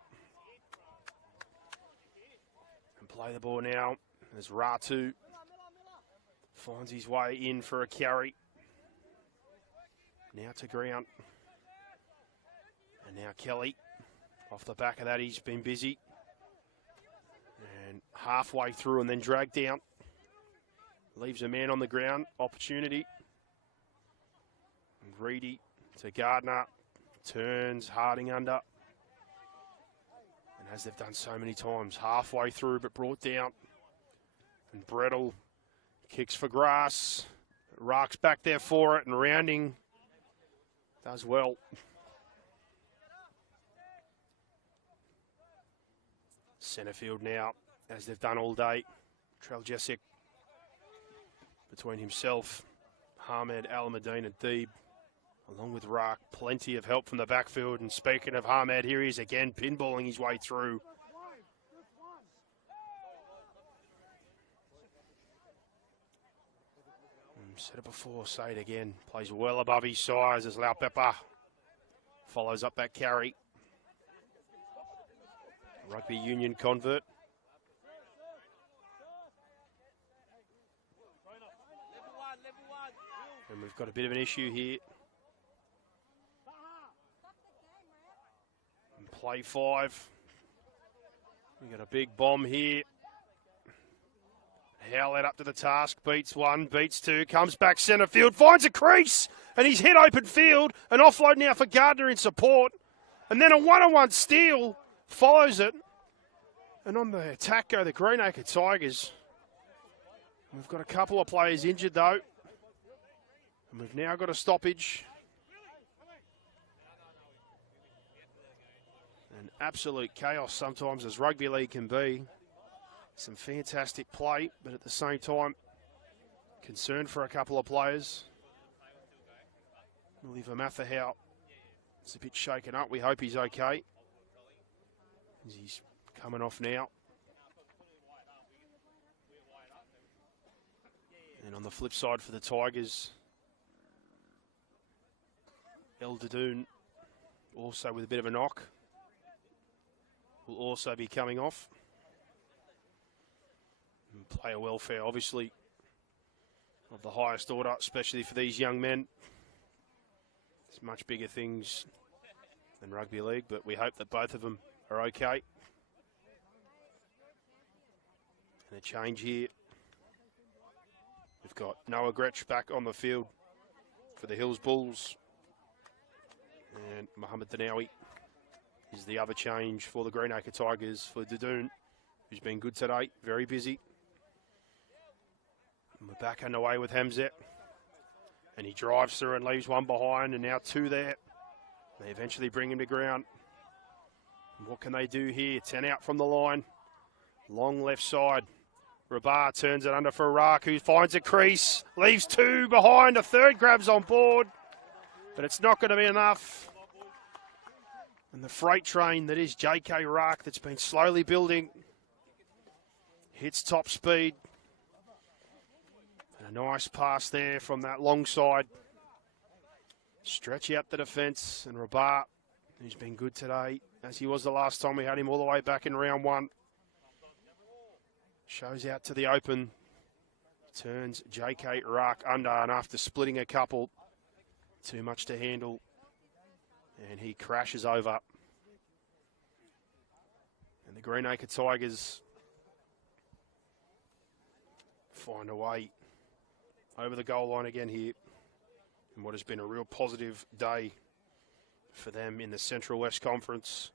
And play the ball now as Ratu finds his way in for a carry. Now to ground. And now Kelly. Off the back of that, he's been busy. And halfway through and then dragged down. Leaves a man on the ground. Opportunity. And Reedy to Gardner. Turns Harding under. And as they've done so many times, halfway through but brought down. And Brettle kicks for grass. Raak's back there for it and rounding. Does well. Centre field now, as they've done all day. Treljesic between himself, Ahmed, Alameddine and Deeb, along with Raak. Plenty of help from the backfield. And speaking of Ahmed, here he is again, pinballing his way through. Said it before, say it again. Plays well above his size as Laupeppa follows up that carry. Rugby union convert. And we've got a bit of an issue here. And play 5. We've got a big bomb here. Howlett up to the task, beats 1, beats 2, comes back centre field, finds a crease, and he's hit open field. An offload now for Gardner in support. And then a one-on-one steal follows it. And on the attack go the Greenacre Tigers. We've got a couple of players injured though. And we've now got a stoppage. And absolute chaos sometimes, as rugby league can be. Some fantastic play, but at the same time, concern for a couple of players. Oliver Mathahau is a bit shaken up. We hope he's okay. He's coming off now. And on the flip side for the Tigers, El Dadoon, also with a bit of a knock, will also be coming off. And player welfare, obviously, of the highest order, especially for these young men. It's much bigger things than rugby league, but we hope that both of them are okay. And a change here. We've got Noah Gretsch back on the field for the Hills Bulls. And Mohamed Danawi is the other change for the Greenacre Tigers for Dadoon, who's been good today, very busy. And we're back underway with Hamzat. And he drives through and leaves one behind, and now 2 there. They eventually bring him to ground. And what can they do here? 10 out from the line. Long left side. Rabar turns it under for Raak, who finds a crease. Leaves 2 behind. A third grabs on board. But it's not going to be enough. And the freight train that is JK Raak, that's been slowly building, hits top speed. And a nice pass there from that long side. Stretch out the defence, and Rabat, who's been good today, as he was the last time we had him all the way back in round 1. Shows out to the open. Turns JK Raak under, and after splitting a couple, too much to handle. And he crashes over. And the Greenacre Tigers find a way over the goal line again here. And what has been a real positive day for them in the Central West Conference.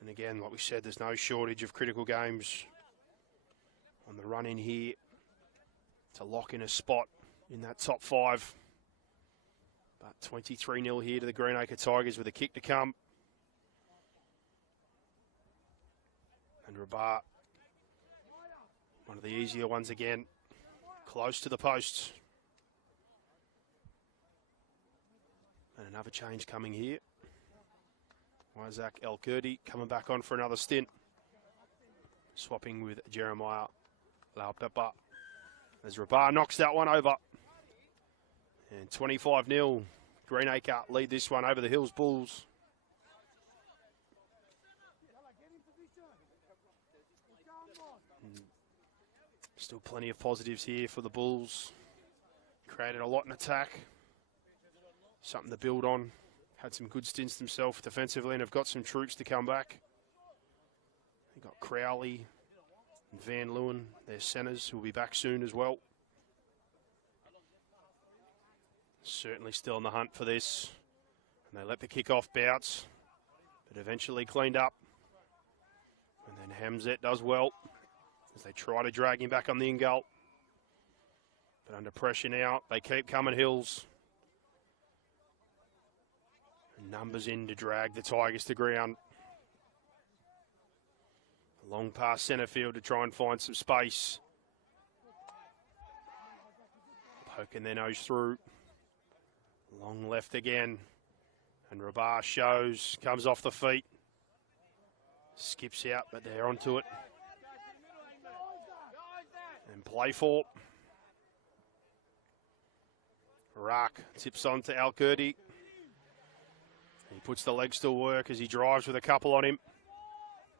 And again, like we said, there's no shortage of critical games on the run in here to lock in a spot in that top 5. But 23-0 here to the Greenacre Tigers with a kick to come. And Rabat, one of the easier ones again, close to the post. And another change coming here. Isaac El-Kurdi coming back on for another stint. Swapping with Jeremiah Laupeppa as Rabat knocks that one over. And 25-0, Greenacre lead this one over the Hills Bulls. Still plenty of positives here for the Bulls. Created a lot in attack. Something to build on. Had some good stints themselves defensively and have got some troops to come back. They've got Crowley and Van Leeuwen, their centres, who will be back soon as well. Certainly still on the hunt for this. And they let the kick-off bounce, but eventually cleaned up. And then Hamzat does well as they try to drag him back on the in-goal. But under pressure now, they keep coming Hills. Numbers in to drag the Tigers to ground. A long pass centre field to try and find some space. Poking their nose through. Long left again. And Rabar shows, comes off the feet. Skips out, but they're onto it. And play for. Rock tips on to Alkurdi. He puts the legs to work as he drives with a couple on him.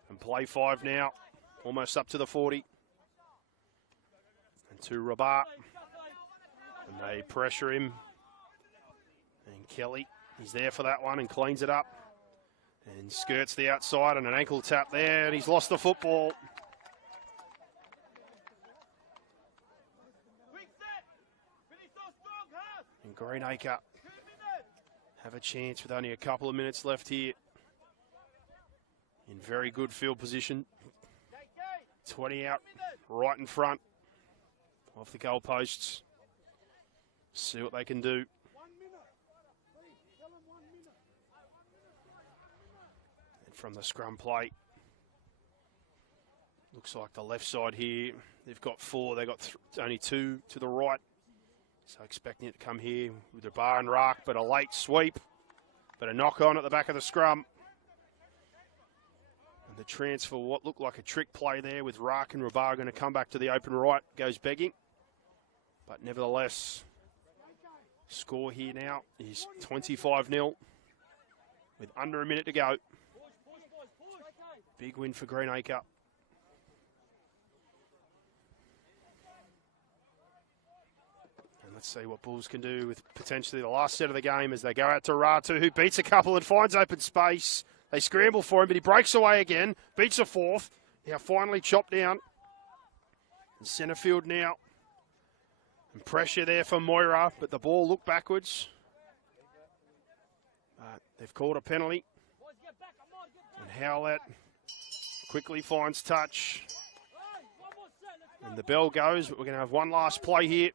And play 5 now, almost up to the 40. And to Rabat. And they pressure him. And Kelly, he's there for that one and cleans it up. And skirts the outside and an ankle tap there, and he's lost the football. And Greenacre have a chance with only a couple of minutes left here. In very good field position. 20 out, right in front. Off the goalposts. See what they can do. And from the scrum plate. Looks like the left side here. They've got 4, they've got only 2 to the right. So expecting it to come here with the bar and rock, but a late sweep. But a knock on at the back of the scrum. And the transfer, what looked like a trick play there with Rack and Rabar going to come back to the open right, goes begging. But nevertheless, score here now is 25-0 with under a minute to go. Big win for Greenacre. And let's see what Bulls can do with potentially the last set of the game as they go out to Ratu, who beats a couple and finds open space. They scramble for him, but he breaks away again, beats a 4th. Now finally chopped down. In centre field now. And pressure there for Moira, but the ball looked backwards. They've called a penalty. And Howlett quickly finds touch. And the bell goes, but we're going to have one last play here.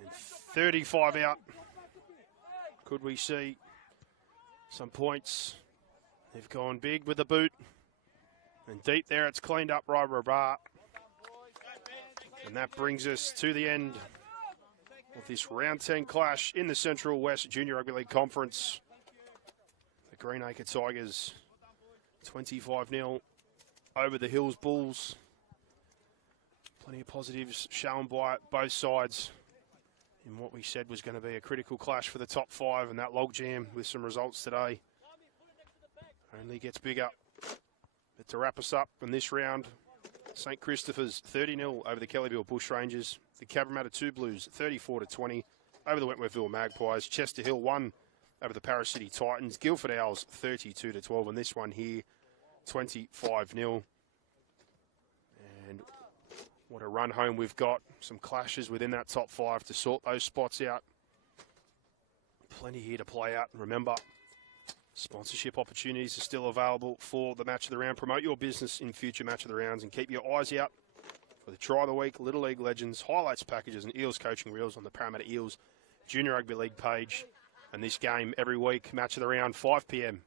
And 35 out. Could we see some points? They've gone big with the boot. And deep there, it's cleaned up by Rabat. And that brings us to the end of this round 10 clash in the Central West Junior Rugby League Conference. The Greenacre Tigers 25-0 over the Hills Bulls. Plenty of positives shown by both sides in what we said was going to be a critical clash for the top 5, and that logjam with some results today only gets bigger. But to wrap us up in this round, St Christopher's 30-0 over the Kellyville Bushrangers. The Cabramatta 2 Blues 34-20 over the Wentworthville Magpies. Chester Hill 1 over the Paris City Titans. Guildford Owls 32-12, and this one here 25-0. And what a run home we've got. Some clashes within that top 5 to sort those spots out. Plenty here to play out. And remember, sponsorship opportunities are still available for the Match of the Round. Promote your business in future Match of the Rounds and keep your eyes out for the Try of the Week, Little League Legends, Highlights Packages and Eels Coaching Reels on the Parramatta Eels Junior Rugby League page. And this game every week, Match of the Round, 5 p.m.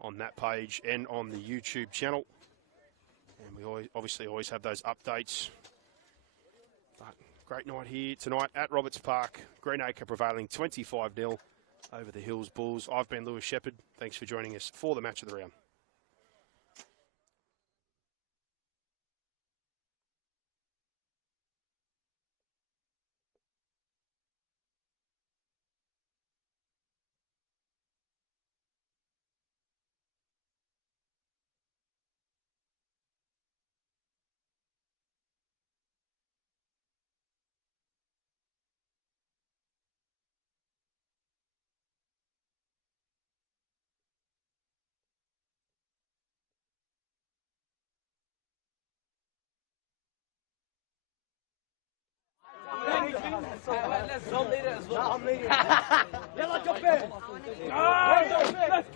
on that page and on the YouTube channel. And we obviously always have those updates. But great night here tonight at Roberts Park. Greenacre prevailing 25-0 over the Hills Bulls. I've been Lewis Shepherd. Thanks for joining us for the Match of the Round. Let's go lead it as well. I'm leading. Yalla, jump in.